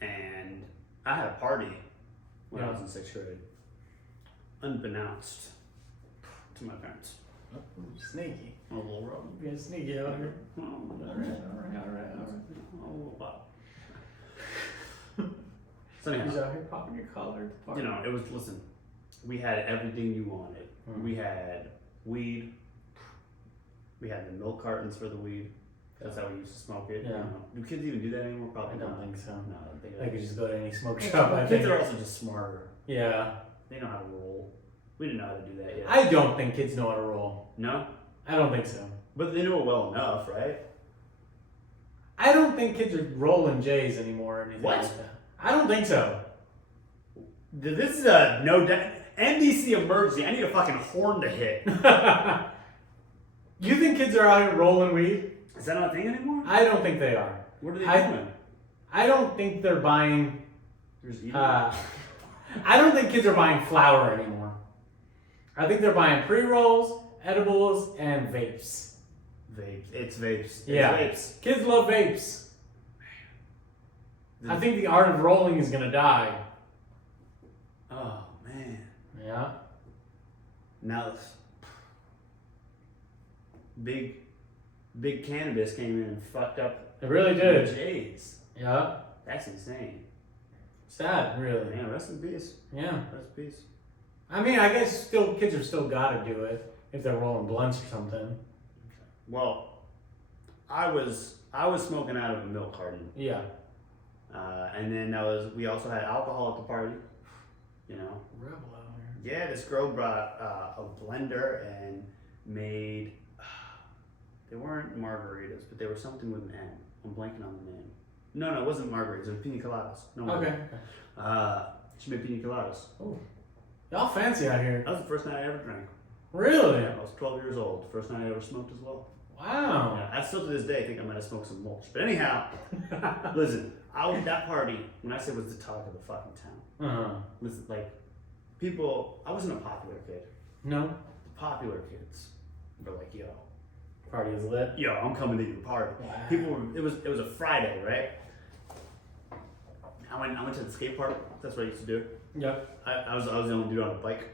And I had a party when I Yeah. was in 6th grade, unbeknownst to my parents. Sneaky. A little rub. Being sneaky out here. Oh, Alright. a little pop. So He's anyhow, out here popping your collar at the party. you know, it was, listen, we had everything you wanted. Mhm. We had weed. We had the milk cartons for the weed. That's how we used to smoke it. Yeah. You know. Do kids even do that anymore? I Probably don't not. think so. No, I don't think They could just go to any smoke Kids shop, I think. are also just smarter. Yeah. They know how to roll. We didn't know how to do that yet. I don't think kids know how to roll. No? I don't think so. But they know it well enough, right? I don't think kids are rolling J's anymore or anything What? like that. I don't think so. This is a no doubt. NBC emergency. I need a fucking horn to hit. You think kids are out here rolling weed? Is that not a thing anymore? I don't think they are. What are they I- doing? I don't think they're buying. There's eating. I don't think kids are buying flour anymore. I think they're buying pre-rolls, edibles, and vapes. Vapes. It's vapes. It's Yeah. vapes. Kids love vapes. I think the art of rolling is gonna die. Oh man. Yeah. Now this big cannabis came in and fucked up It really the did. Jays. Yeah. That's insane. Sad, really. Man, rest in peace. Yeah. Rest in peace. I mean, I guess kids are still gotta do it if they're rolling blunts or something. Well, I was smoking out of a milk carton, Yeah. and then we also had alcohol at the party. You know. Rebel out here. Yeah, this girl brought a blender and made. They weren't margaritas, but they were something with an N. I'm blanking on the name. No, it wasn't margaritas. It was pina coladas. No. Okay. She made pina coladas. Oh, y'all fancy out here. That was the first night I ever drank. Really? Yeah, I was 12 years old. First night I ever smoked as well. Wow. Yeah, I still to this day think I might have smoked some mulch. But anyhow, listen, that party, when I say was the talk of the fucking town, Uh-huh. listen, like, people, I wasn't a popular kid. No. The popular kids were like, yo, Party is lit. I'm coming to your party. Wow. People were, it was a Friday, right? I went to the skate park. That's what I used to do. Yep. I was the only dude on a bike.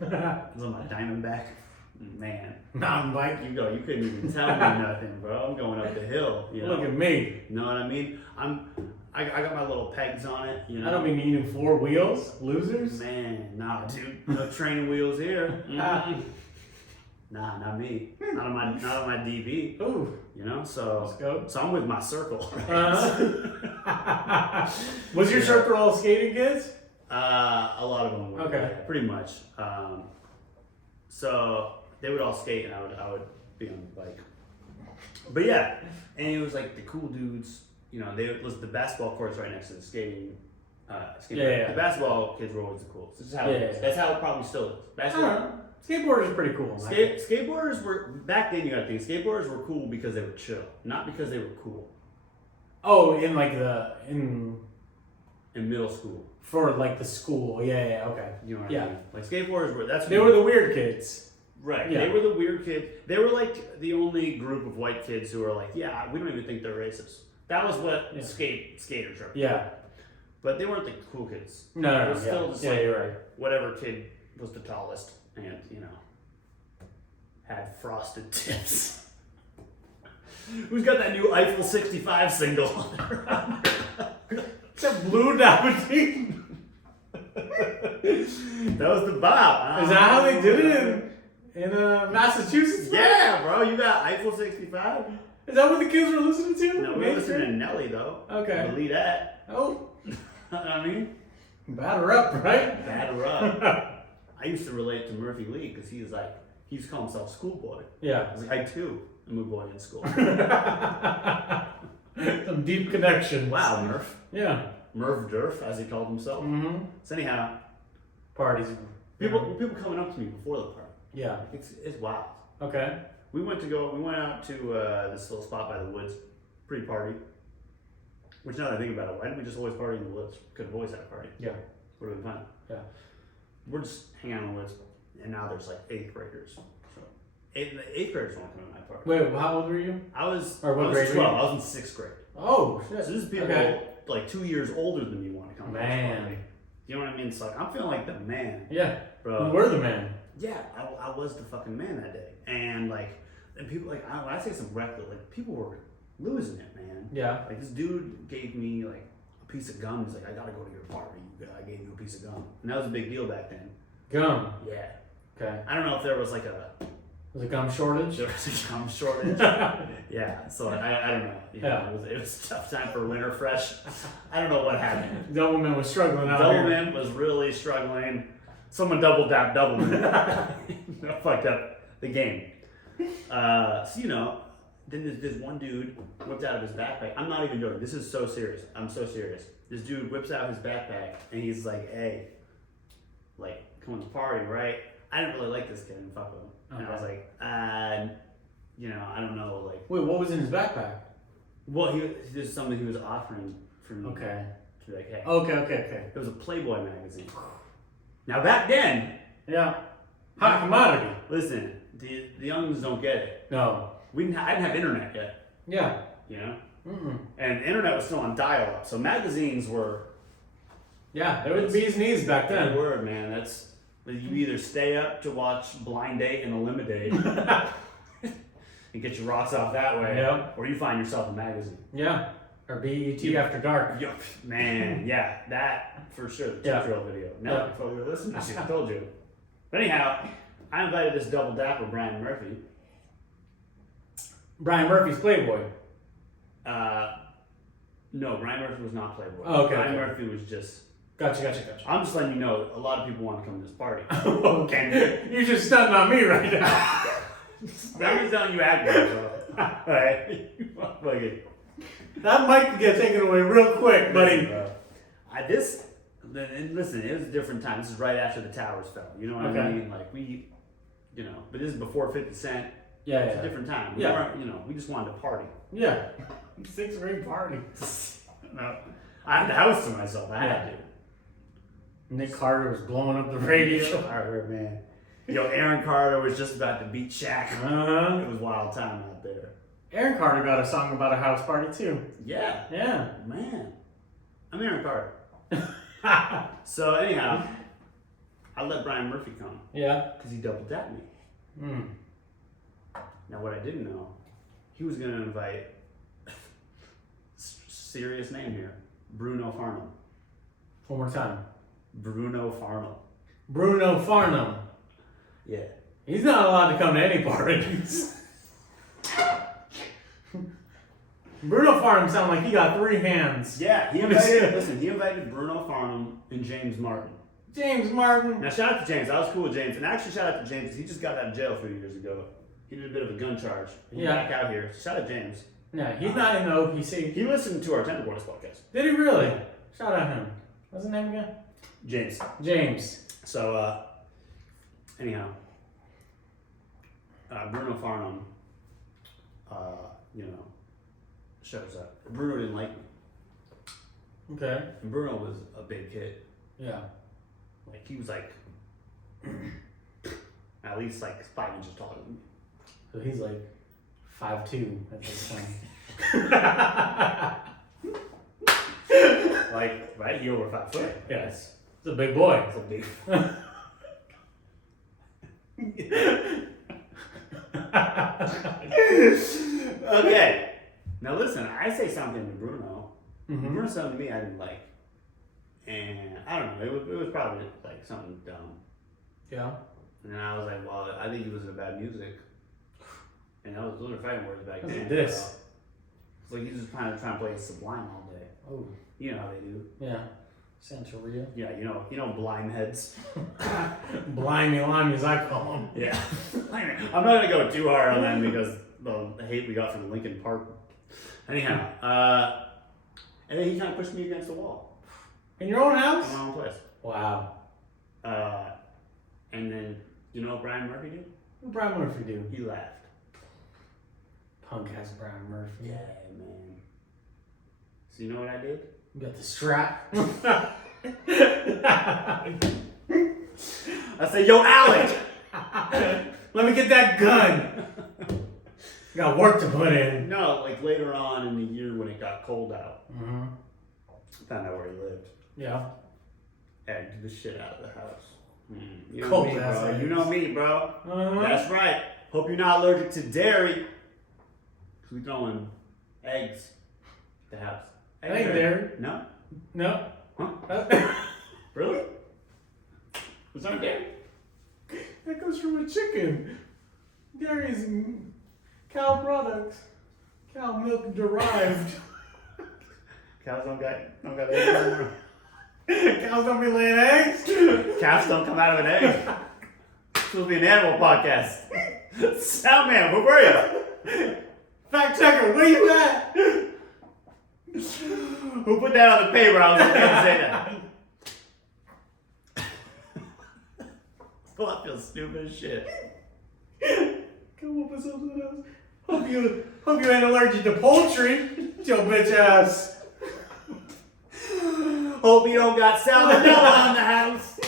I was on my Diamondback. Man, Mountain bike. you couldn't even tell me nothing, bro. I'm going up the hill. You know? Look at me. You know what I mean? I got my little pegs on it. You know. I don't be needing 4 wheels, losers. Man, nah, dude. No training wheels here. Mm-mm. Nah, not me. Not on my DB. Ooh. You know, so Let's go. So I'm with my circle. Was your circle all skating kids? A lot of them were. Okay. Yeah, pretty much. So they would all skate, and I would be on the bike. But yeah, and it was like the cool dudes. You know, the basketball court's right next to the skating. Yeah. The basketball kids were always the coolest. This is how it is. That's how it probably still is. Basketball. Skateboarders are pretty cool. Skateboarders were back then. You gotta think skateboarders were cool because they were chill, not because they were cool. Oh, in middle school. For like the school. Yeah, okay. You know what Yeah. I mean? Like skateboarders were. They were the weird kids. right. Yeah. They were the weird kids. They were like the only group of white kids who were like, yeah, we don't even think they're racist. That was what skaters are. Yeah. But they weren't the cool kids. No, They were still just like you're right. whatever kid was the tallest and had frosted tips. Who's got that new Eiffel 65 single? It's a blue Dabadine. That was the bop. Is that how they did it in Massachusetts? Yeah, bro. You got Eiffel 65? Is that what the kids were listening to? No, we're listening to Nelly, though. Okay. Believe that. Oh, I mean, batter up, right? batter up. I used to relate to Murphy Lee because he used to call himself schoolboy. Yeah. I was like, I too am a boy in school. Some deep connections. Wow, Murph. Yeah. Merv Durf, as he called himself. Mm-hmm. So anyhow, Parties. people coming up to me before the party. Yeah. It's wild. Okay. We went out to this little spot by the woods, pre-party. Which now that I think about it, why didn't we just always party in the woods? Could have always had a party. Yeah. Would have been fun. Yeah. We're just hanging out in the woods, and now there's like 8th graders. So the 8th graders want to come to my party. Wait, how old were you? I was Or what I was grade were 12. you? I was in 6th grade. Oh, shit. So this is people Okay. like 2 years older than me want to come to this Man. party. You know what I mean? It's like I'm feeling like the man, Yeah. bro. You were the man. Yeah, I was the fucking man that day, and people when I say some reckless, like people were losing it, man. Yeah. Like this dude gave me like a piece of gum. He's like, I gotta go to your party. I gave you a piece of gum, and that was a big deal back then. Gum. Yeah. Okay. I don't know if there was like a Was it gum shortage? there was a gum shortage. Yeah. So I don't know. Yeah. It was a tough time for Winter Fresh. I don't know what happened. Doubleman was struggling out here. Doubleman was really struggling. Someone double tapped Doubleman. That fucked up the game. So then this one dude whipped out of his backpack. I'm not even joking. This is so serious. I'm so serious. This dude whips out his backpack and he's like, "Hey, like, come on to the party, right?" I didn't really like this kid and fuck with him. And I was like, I don't know, like. Wait, what was in his backpack? Well, this is something he was offering for me. Okay. Be like, hey. Okay. It was a Playboy magazine. Now back then, Yeah. Hot commodity. listen, the youngs don't get it. No. I didn't have internet yet, Yeah. you know? Mm-mm. And the internet was still on dial-up, so magazines were... Yeah, they were the bee's knees back Good then. word, man. That's... You either stay up to watch Blind Date and Eliminate and get your rocks off that way, Yeah. or you find yourself a magazine. Yeah. Or BET After Dark. Yup, man, yeah, that for sure. The Yeah. tutorial video. No, Yeah. before we listen to I told you. But anyhow, I invited this double dapper Brian Murphy. Brian Murphy's Playboy. No, Brian Murphy was not Playboy. Oh, okay, Brian okay. Murphy was just. Gotcha. I'm just letting you know, a lot of people want to come to this party. Okay. You're just stunting on me right now. I'm telling you, act right, bro. Alright, fucking. That mic could get taken away real quick, buddy. Listen, it was a different time. This is right after the towers fell. You know what I Okay. mean? Like but this is before 50 Cent. Yeah, It's a different time. We Yeah. weren't, we just wanted to party. Yeah. 6th grade party. No, I had the house to myself. I had to. Nick Carter was blowing up the radio. Carter, man. Yo, Aaron Carter was just about to beat Shaq. Uh-huh. It was wild time out there. Aaron Carter got a song about a house party too. Yeah, Yeah. man. I'm Aaron Carter. So anyhow, I let Brian Murphy come Yeah. because he double dapped me. Mm. Now what I didn't know, he was gonna invite serious name here, Bruno Farnham. One more time. Bruno Farnham. Bruno Farnham. Yeah. He's not allowed to come to any parties. Bruno Farnham sounded like he got 3 hands. Yeah, he invited Bruno Farnham and James Martin. James Martin. Now shout out to James. I was cool with James, and actually shout out to James. He just got out of jail a few years ago. He did a bit of a gun charge. He's Yeah. back out here. Shout out James. Yeah, he's not in the OPC. He listened to our Tender Boys podcast. Did he really? Shout out him. What's his name again? James. James. So anyhow, Bruno Farnham, shows up. Bruno didn't like me. Okay. And Bruno was a big kid. Yeah. Like he was like at least like 5 inches taller than me. So he's like 5'2" at this point. Like, right? He over 5 foot. Yes. He's a big boy. That's a big. Okay. Now listen, I say something to Bruno. Mhm. Bruno said something to me I didn't like. And I don't know, it was probably like something dumb. Yeah. And then I was like, well, I think he was in bad music. And those are fighting words back What's then. this? It's like he's just trying to play Sublime all day. Oh. You know how they do. Yeah. Santeria. Yeah, you know blind heads. Blimey limey as I call him. Yeah. I'm not gonna go too hard on them because the hate we got from Lincoln Park. Anyhow, and then he kind of pushed me against the wall In your own in house? my own place. Wow. And then you know what Brian Murphy did? What did Brian Murphy do? He laughed. Punk has Brian Murphy. Yeah, man. So you know what I did? You got the strap. I said, "Yo, Alec, Let me get that gun. Got work to put in. No, like later on in the year when it got cold out, Mm-hmm. found out where he lived. Yeah. Egged the shit out of the house. You know Cold me, ass bro. eggs. You know me, bro. Uh-huh. That's right. Hope you're not allergic to dairy. Cause we throwing eggs at the house. That ain't dairy. No? No. Huh? That Really? Was that dairy? comes from a chicken. Dairy is cow products. Cow milk derived. Cows don't got eggs. Cows don't be laying eggs. Calves don't come out of an egg. This will be an animal podcast. Soundman, where were you? Fact checker, where you at? Who put that on the paper? I was going to say that. Well, I feel stupid as shit. Come up with something else. Hope you ain't allergic to poultry. Your bitch ass. Hope you don't got salmonella in the house.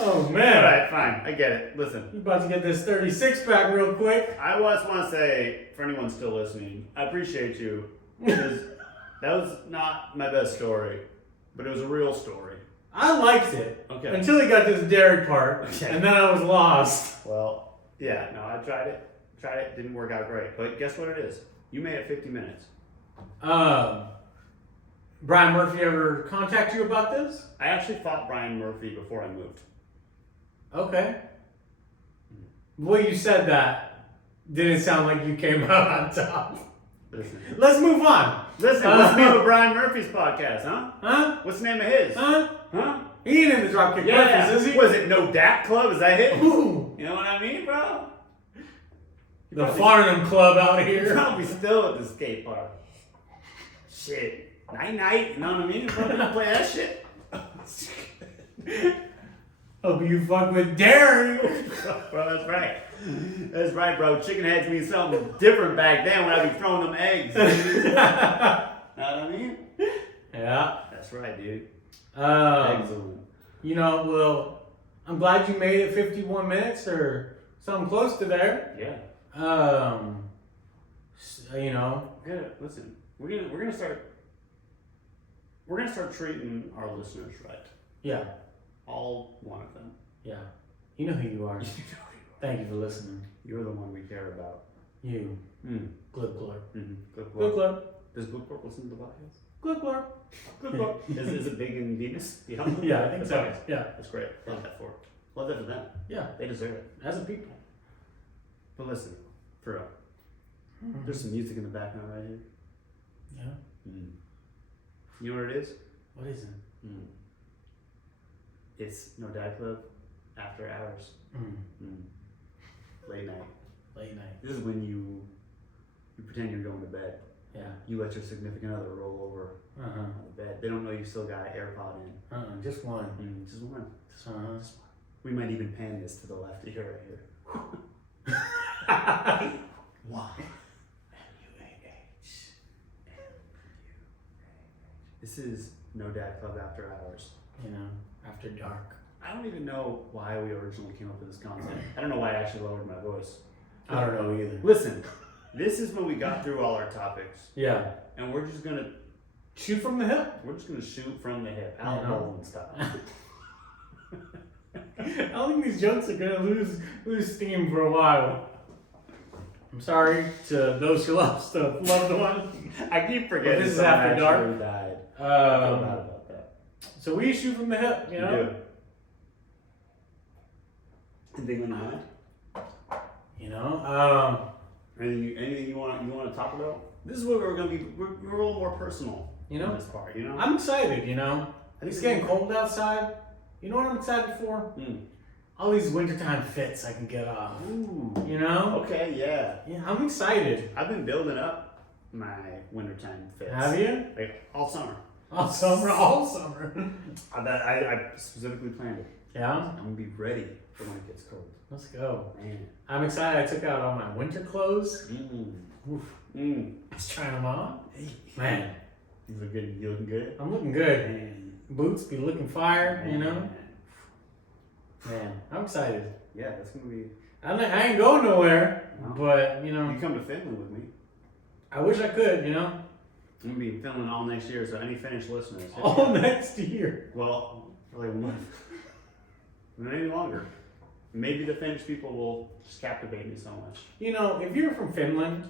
Oh man. All right, fine. I get it. Listen, You about to get this 36 pack real quick. I just want to say, for anyone still listening, I appreciate you. Because that was not my best story, but it was a real story. I liked it. Okay. Until he got this dairy part. Okay. And then I was lost. Well, yeah, no, I tried it. Didn't work out great. But guess what it is? You made it 50 minutes. Brian Murphy ever contact you about this? I actually fought Brian Murphy before I moved. Okay. The way you said that didn't sound like you came out on top. Listen. Let's move on. Listen, what's the name of Brian Murphy's podcast, huh? Huh? What's the name of his? Huh? Huh? He ain't in the Dropkick Yeah. Murphys, is he? Was it No Dat Club? Is that it? Ooh, You know what I mean, bro? the Farnham Club out You're here. probably still at the skate park. Shit. Night, you know what I mean? Bro, don't play that shit. Hope you fuck with dairy. Bro, that's right. That's right, bro. Chicken heads mean something different back then when I be throwing them eggs. Know what I mean? Yeah. That's right, dude. Um, Excellent. you know, well, I'm glad you made it 51 minutes or something close to there. Yeah. You know, Listen, we're gonna start treating our listeners right. yeah, All one of them. yeah. You know who you are. Thank you for listening. You're the one we care about. You, Mm. Glib Glurp. Mm-hmm. Good Glib Glurp. Does Glip listen to the podcast? Glib Glurp. Is it big in Venus? Yeah, I think That's so. nice. Yeah, That's great. Love that for it. Love that for them. yeah. They deserve it. As a people. But listen, for real. There's some music in the background right here. Yeah. Mm. You know what it is? What is it? Mm. It's No Dad Club After Hours. Mm. Late night. Late night. This is when you pretend you're going to bed. Yeah. You let your significant other roll over on the bed. They don't know you still got an AirPod in. Just one. Just one. Just one. Just one. We might even pan this to the left ear right here. Why? M-U-A-H. This is No Dad Club After Hours. You know, after dark. I don't even know why we originally came up with this concept. I don't know why I actually lowered my voice. I don't know either. Listen, this is when we got through all our topics, Yeah. and we're just gonna Shoot from the hip. shoot from the hip, Al Baldwin style. I don't think these jokes are gonna lose steam for a while. I'm sorry to those who lost a loved one. I keep forgetting This is someone After Dark. actually died. I feel bad Um, about that. so we shoot from the hip, you know. We do. Anything on your mind? You know. Anything you want to talk about? This is where we're gonna be. We're a little more personal. You know? in this part. You know. I'm excited. You know. I think It's getting cold outside. You know what I'm excited for? Mm. All these wintertime fits I can get off. Ooh. You know. Okay. Yeah. Yeah, I'm excited. I've been building up my wintertime fits. Have you? Like all summer. All summer. All summer. I specifically planned it. Yeah. I'm gonna be ready for when it gets cold. Let's go. Man. I'm excited. I took out all my winter clothes. Oof. I was trying them on. Hey. Man, You look good. You looking good? I'm looking good. Man. Boots be looking fire, you know? Man. Man, I'm excited. Yeah, that's gonna be. I ain't going nowhere, No. but, you know, You come to Finland with me. I wish I could, you know? I'm gonna be in Finland all next year, so any Finnish listeners. hit me All up. next year. Well, for like a month. Not any longer. Maybe the Finnish people will just captivate me so much. You know, if you're from Finland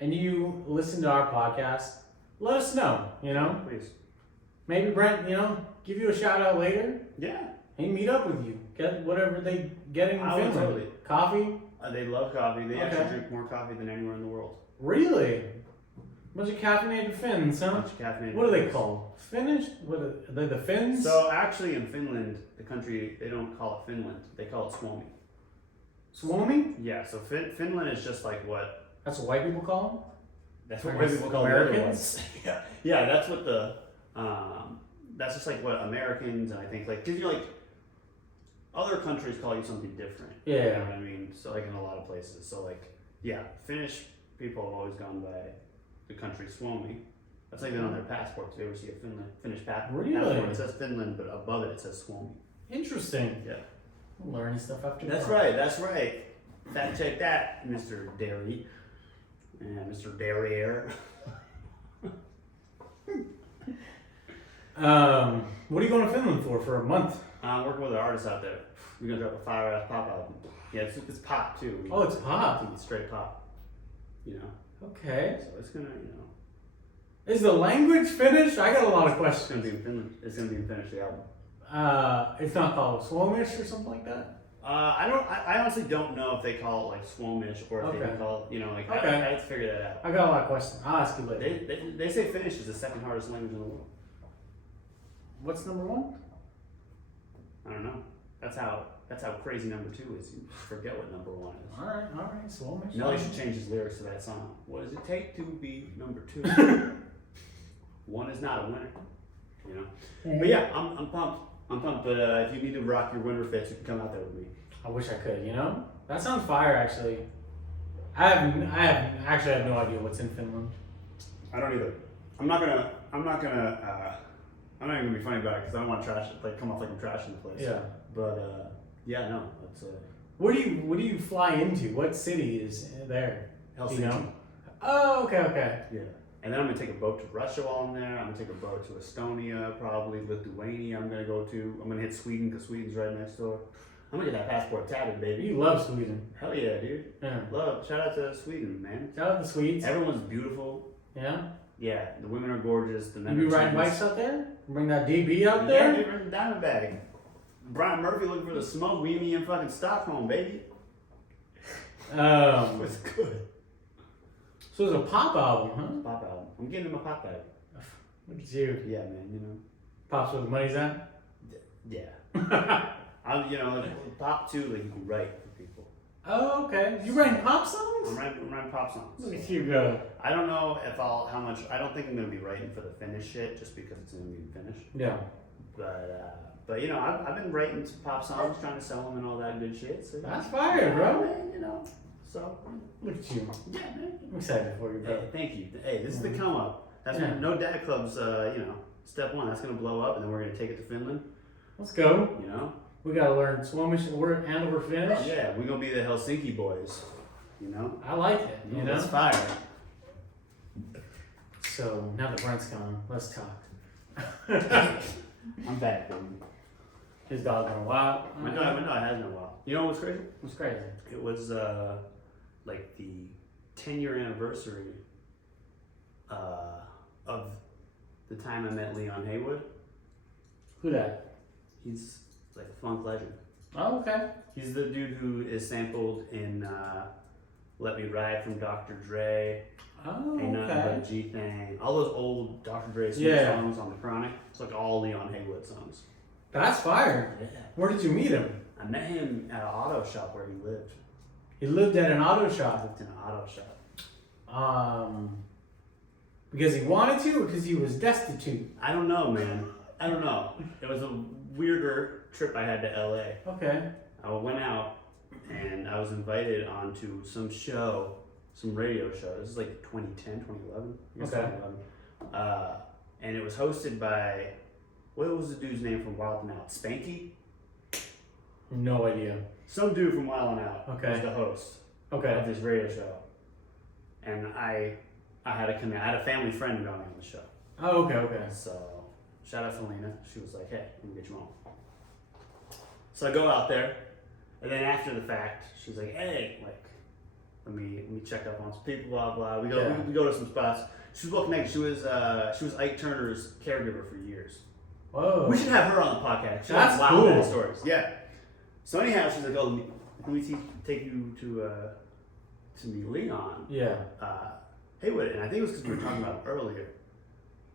and you listen to our podcast, let us know, you know? Please. Maybe Brent, you know, give you a shout out later. Yeah. Hey, meet up with you. Get whatever they get in I would Finland. totally. Coffee? They love coffee. They Okay. actually drink more coffee than anywhere in the world. Really? Bunch of caffeinated Finns, huh? Bunch of caffeinated What are they drinks. called? Finnish? What are they? The Finns? So actually, in Finland, the country, they don't call it Finland. They call it Suomi. Suomi? Yeah. So Finland is just like what. That's what white people call them? That's I what guess people call the other Americans? ones. Yeah. Yeah. That's what the. That's just like what Americans and I think like because you like. Other countries call you something different. Yeah. You know what I mean? So like in a lot of places. So like yeah, Finnish people have always gone by the country Suomi. That's like been on their passports. If you ever see a Finnish passport, Really? it says Finland, but above it says Suomi. Interesting. Yeah. I'm learning stuff after That's dark. right. That's right. Fact check that, Mr. Dairy and Mr. Derriere. What are you going to Finland for a month? I'm working with an artist out there. We're gonna drop a fire ass pop album. Yeah, it's pop too. Oh, it's pop. It's straight pop. You know. Okay. So it's gonna, Is the language Finnish? I got a lot of it's gonna questions. be in Finland. It's gonna be in Finnish, the album. It's not called Swomish or something like that? I honestly don't know if they call it like Swomish or if they Okay. call it, like Okay. I have to figure that out. I got a lot of questions. I'll ask you later. They say Finnish is the second hardest language in the world. What's number one? I don't know. That's how crazy number 2 is. You forget what number 1 is. Alright, Swomish. Nelly should change his lyrics to that song. What does it take to be number 2? One is not a winner. You know. But yeah, I'm pumped. I'm pumped. But if you need to rock your winter fits, you can come out there with me. I wish I could, That sounds fire, actually. I have no idea what's in Finland. I don't either. I'm not even gonna be funny about it because I don't want to trash it, come off like I'm trashing the place. Yeah. But yeah, no, it's Where do you fly into? What city is there? Helsinki. Do you know? Oh, okay. Yeah. And then I'm gonna take a boat to Russia while I'm there. I'm gonna take a boat to Estonia, probably Lithuania. I'm gonna go to. I'm gonna hit Sweden because Sweden's right next door. I'm gonna get that passport tatted, baby. You love Sweden. Hell yeah, dude. Yeah. Love. Shout out to Sweden, man. Shout out the Swedes. Everyone's beautiful. Yeah. Yeah, the women are gorgeous. The men You be are riding genius. bikes out there? Bring that DB out Yeah, there? dude, bring the diamond bag. Brian Murphy looking for the smoke. Meet me in fucking Stockholm, baby. What's good? So it's a pop album, Pop album. I'm getting him a pop bag. huh? Look at you. Yeah, man. Pops where the money's at? Yeah. I'm pop too. Like you can write for people. Oh, okay. You writing pop songs? I'm writing pop songs. Look at you go. I don't know how much. I don't think I'm gonna be writing for the Finnish shit just because it's gonna be in Finnish. Yeah. But I've been writing some pop songs, trying to sell them and all that good shit. So, That's fire, bro. Man, So Look at you. yeah, man. I'm excited for you, bro. Hey, thank you. Hey, this is the come up. That's Yeah. No Dad Club's. Step 1. That's gonna blow up, and then we're gonna take it to Finland. Let's go. You know. We gotta learn Swomish and we're Finnish. Yeah, we're gonna be the Helsinki boys. You know. I like it, That's fire. So now that Brent's gone, let's talk. I'm back, baby. His dog went wild. My dog has been a while. You know what's crazy? It's crazy. It was like the 10-year anniversary of the time I met Leon Haywood. Who that? He's like a funk legend. Oh, okay. He's the dude who is sampled in Let Me Ride from Dr. Dre, Oh, Ain't Nothing okay. But a G Thing. All those old Dr. Dre Yeah. songs on the Chronic. It's like all Leon Haywood songs. That's fire. Yeah. Where did you meet him? I met him at an auto shop where he lived. He lived at an auto I shop. lived in an auto shop. Because he wanted to, or because he was destitute. I don't know, man. I don't know. It was a weirder trip I had to LA. Okay. I went out and I was invited onto some show, some radio show. This is like 2010, 2011. I guess Okay. 2011. And it was hosted by, what was the dude's name from Wild 'N Out? Spanky? No idea. Some dude from Wild 'N Out Okay. was the host Okay. of this radio show. And I had a family friend who got me on the show. Oh, okay. So, shout out to Lena. She was like, hey, let me get you on. So I go out there, and then after the fact, she's like, hey, let me check up on some people, blah blah. We go Yeah. we go to some spots. She was well connected. She was Ike Turner's caregiver for years. Whoa. We should have her on the podcast. She That's has wild cool. ass stories. Yeah. So anyhow, she's like, oh, let me take you to meet Leon. Yeah. Haywood, and I think it was because we were talking about it earlier.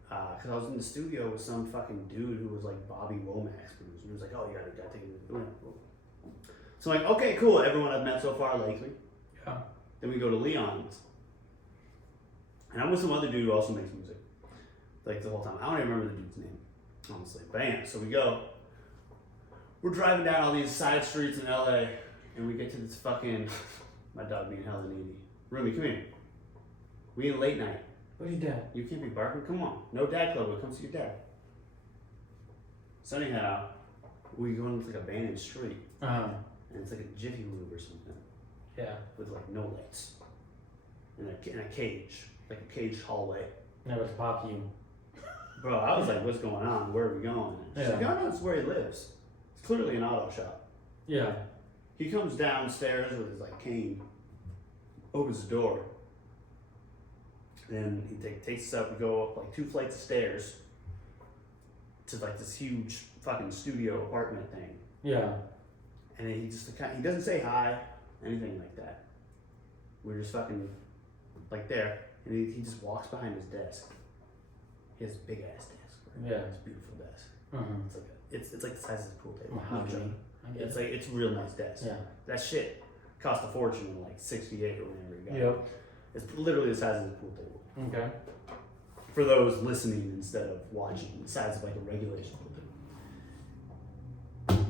Because I was in the studio with some fucking dude who was like Bobby Womack's producer. He was like, "Oh, you gotta take him to the Leon." So I'm like, okay, cool. Everyone I've met so far likes me. Yeah. Then we go to Leon's, and I'm with some other dude who also makes music. Like the whole time, I don't even remember the dude's name, honestly. But yeah, so we go. We're driving down all these side streets in LA, and we get to this fucking my dog being hella needy. Rumi, come here. We in late night. Where's your dad? You can't be barking. Come on. No dad club. We'll come see your dad. So anyhow, we go into like a abandoned street. Uh-huh. And it's like a Jiffy Lube or something. Yeah. With like no lights. In a cage. Like a caged hallway. Never to pop you. Bro, I was like, what's going on? Where are we going? She's like, oh no, it's where he lives. It's clearly an auto shop. Yeah. He comes downstairs with his like cane, opens the door. Then he takes us up. We go up like 2 flights of stairs to like this huge fucking studio apartment thing. Yeah. And then he doesn't say hi, anything like that. We're just fucking like there, and he just walks behind his desk. He has a big ass desk. Right? Yeah. It's a beautiful desk. Uh-huh. It's like the size of a pool table. Mahogany. It's a real nice desk. Yeah. That shit cost a fortune in like '68 or whenever he got it. Yep. It's literally the size of the pool table. Okay. For those listening instead of watching, the size of like a regulation pool table.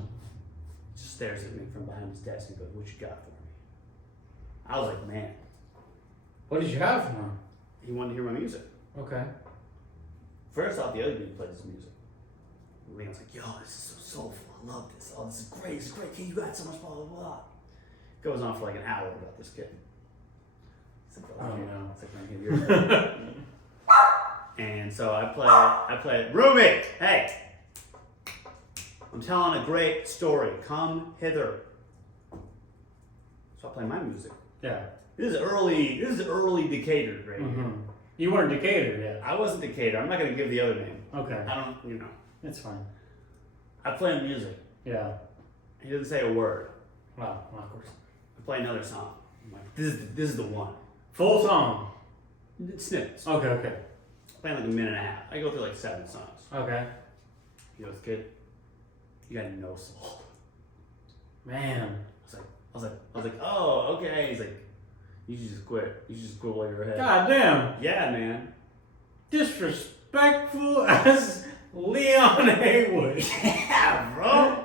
Just stares at me from behind his desk and goes, "What you got for me?" I was like, "Man." What did you have for him? He wanted to hear my music. Okay. First off, the other dude played his music. Leon's like, "Yo, this is so soulful. I love this. Oh, this is great. This is great. Kid, you got so much blah blah blah." Goes on for like an hour about this kid. It's like, Oh, no. It's like, right here. And so I play, roommate, hey, I'm telling a great story. Come hither. So I play my music. Yeah. This is early Decatur right here. Mm-hmm. You weren't Decatur yet. I wasn't Decatur. I'm not gonna give the other name. Okay. I don't, you know. It's fine. I play music. Yeah. He doesn't say a word. Wow. Awkward. I play another song. I'm like, this is the one. Full song. Snippets. Okay. Okay. Playing like a minute and a half. I go through like 7 songs. Okay. He goes, "Kid, you got no soul." Man. I was like, "Oh, okay." He's like, "You should just quit. You should just quit while you're ahead." God damn. Yeah, man. Disrespectful as Leon Haywood. Yeah, bro.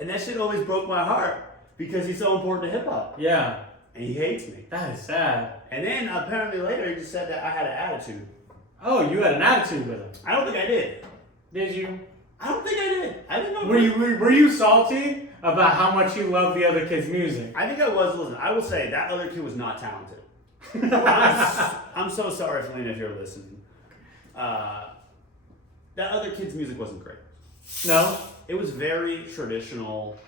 And that shit always broke my heart because he's so important to hip hop. Yeah. And he hates me. That is sad. And then apparently later he just said that I had an attitude. Oh, you had an attitude with him. I don't think I did. Did you? I don't think I did. I didn't know. Were you salty about how much you love the other kid's music? I think I was. Listen, I will say that other kid was not talented. I'm so sorry, Felina, if you're listening. That other kid's music wasn't great. No? It was very traditional.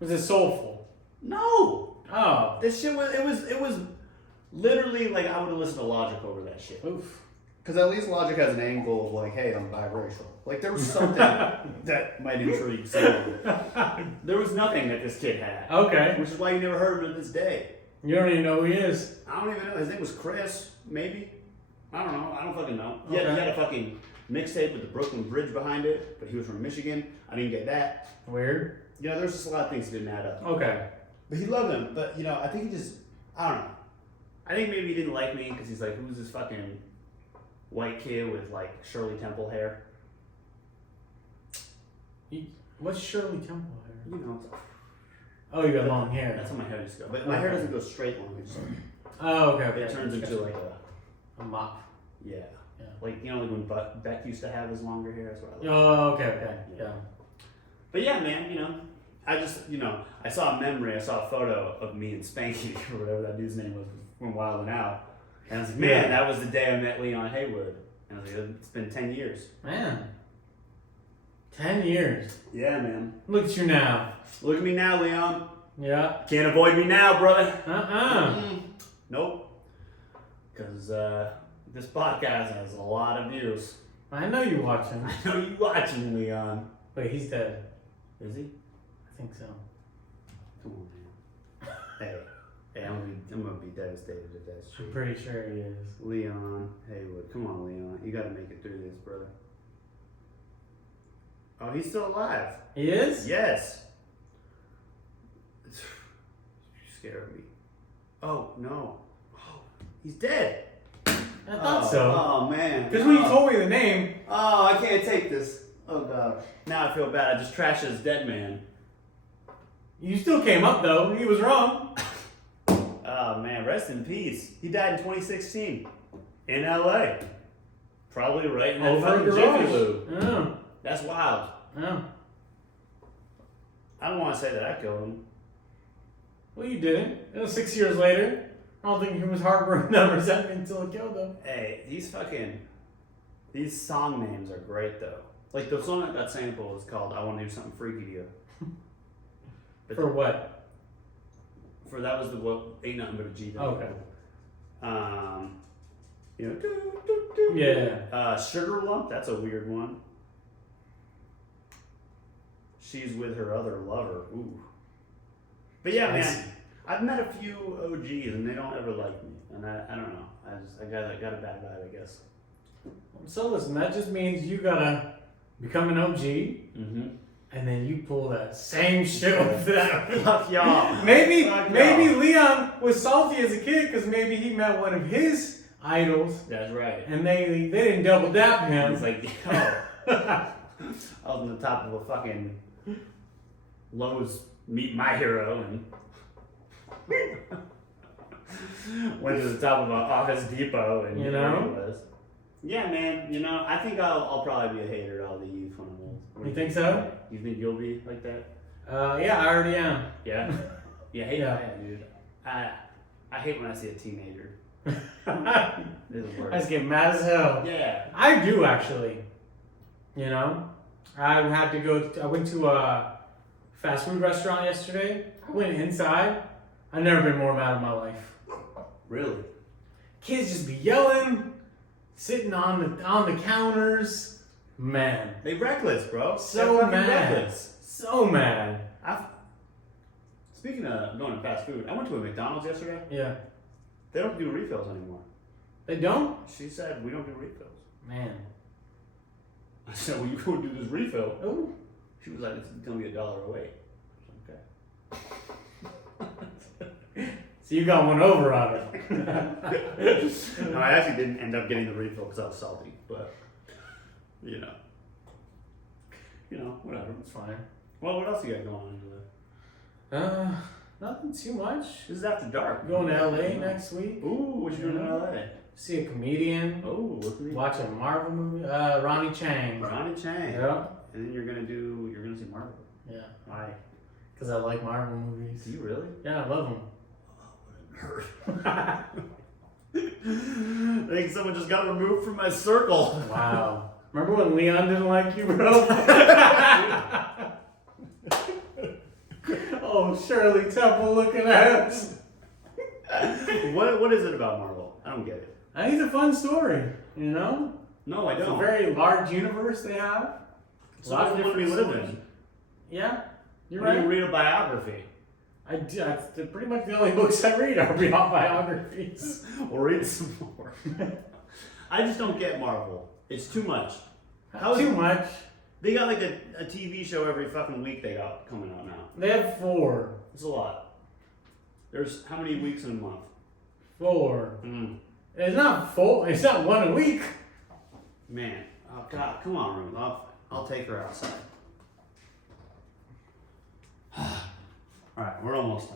Was it soulful? No. Oh. This shit was. It was literally like I would have listened to Logic over that shit. Oof. Because at least Logic has an angle of like, hey, I'm biracial. Like there was something that might intrigue someone. There was nothing that this kid had. Okay. Which is why you never heard of him to this day. You don't even know who he is. I don't even know. His name was Chris, maybe. I don't know. I don't fucking know. He Okay. had a fucking mixtape with the Brooklyn Bridge behind it, but he was from Michigan. I didn't get that. Weird. You know, there's just a lot of things he didn't add up. Okay. But he loved him. But, you know, I think he just, I don't know. I think maybe he didn't like me because he's like, who's this fucking white kid with like Shirley Temple hair? What's Shirley Temple hair? You know, it's, Oh, you got long hair. that's how my hair used to go. But my hair doesn't go straight long. It, just, Oh, okay. it turns into like a mop. yeah. Yeah. Like, you know, like when Beck used to have his longer hair. That's what I like. Oh, okay. Yeah. But yeah, man, you know, I just, you know, I saw a memory, I saw a photo of me and Spanky, or whatever that dude's name was, from Wild and Out. And I was like, man, Yeah. that was the day I met Leon Haywood. And I was like, it's been 10 years. Man. 10 years. Yeah, man. Look at you now. Look at me now, Leon. Yeah. Can't avoid me now, brother. Uh-uh. Nope. Because this podcast has a lot of views. I know you watching. I know you watching, Leon. Wait, he's dead. Is he? I think so. Come on, man. Hey, I'm gonna be devastated if that's true. I'm pretty sure he is. Leon Haywood. Come on, Leon. You gotta make it through this, brother. Oh, he's still alive. He is? Yes. You scared me. Oh, no. Oh, he's dead. I thought so. Oh, man. Because when you told me the name, Oh, I can't take this. Oh, God. Now I feel bad. I just trashed this dead man. you still came up though. He was wrong. Oh, Oh man, rest in peace. He died in 2016 in LA. Probably right in that Over a fucking garage. Jiffy Lube. Yeah. That's wild. Yeah. I don't want to say that I killed him. Well, you didn't. It was 6 years later. I don't think he was harboring that resentment until it killed him. Hey, these song names are great though. Like the song that got sampled is called "I Want to Do Something Freaky to You." But For what? for that was the what ain't nothing but a G. Okay. You know, Yeah. Sugar Lump. That's a weird one. She's with her other lover. Ooh. But yeah, man, Spicy. I've met a few OGs and they don't ever like me, and I don't know. I got a bad vibe, I guess. So listen, that just means you gotta become an OG, Mm-hmm. and then you pull that same shit with them. Fuck y'all. Maybe Fuck maybe y'all. Leon was salty as a kid because maybe he met one of his idols, That's right. and they didn't double dap him. It's like, yo, I was on the top of a fucking Lowe's Meet My Hero and went to the top of a Office Depot and You there know? he was. Yeah, man. You know, I think I'll probably be a hater to all the youth when I'm old. What do You think so? You think you'll be like that? Yeah, I already am. Yeah. Yeah, hate Yeah. that, dude. I hate when I see a teenager. I It's the worst. just get mad as hell. Yeah. I do actually. You know, I had to go. I went to a fast food restaurant yesterday. I went inside. I've never been more mad in my life. Really? Kids just be yelling, sitting on the counters. Man, They reckless, bro. So They're fucking mad. reckless. so mad. Speaking of going to fast food, I went to a McDonald's yesterday. Yeah, They don't do refills anymore. they don't. She said, we don't do refills. Man, I said, well, you go do this refill. ooh, She was like, it's going to be $1 a weight. I was okay. so you got one over on it. No, I actually didn't end up getting the refill because I was salty, but, you know, whatever. It's fine. Well, what else you got going on today? Nothing too much. This is after dark. Going to LA next week. Ooh, what you doing in Yeah. LA? See a comedian. Oh, what's the Watch a Marvel movie. Ronnie Chang. Ronnie Chang. Yeah. And then you're gonna see Marvel. Yeah. Why? Because I like Marvel movies. Do you really? Yeah, I love them. I think someone just got removed from my circle. Wow. Remember when Leon didn't like you, bro? Oh, Shirley Temple looking at us. What is it about Marvel? I don't get it. I think it's a fun story, you know? No, I It's a don't. very large universe they have. It's not the one we live in. Yeah, you're When you right. read a biography, I do. That's pretty much the only books I read are biographies. we'll read some more. I just don't get Marvel. It's too much. How is Too it- much. They got like a TV show every fucking week they got coming out now. They have 4. It's a lot. There's how many weeks in a month? 4. Mm. It's not 4. It's not 1 a week. Man, oh God, come on, Ruth. I'll take her outside. All right, we're almost done.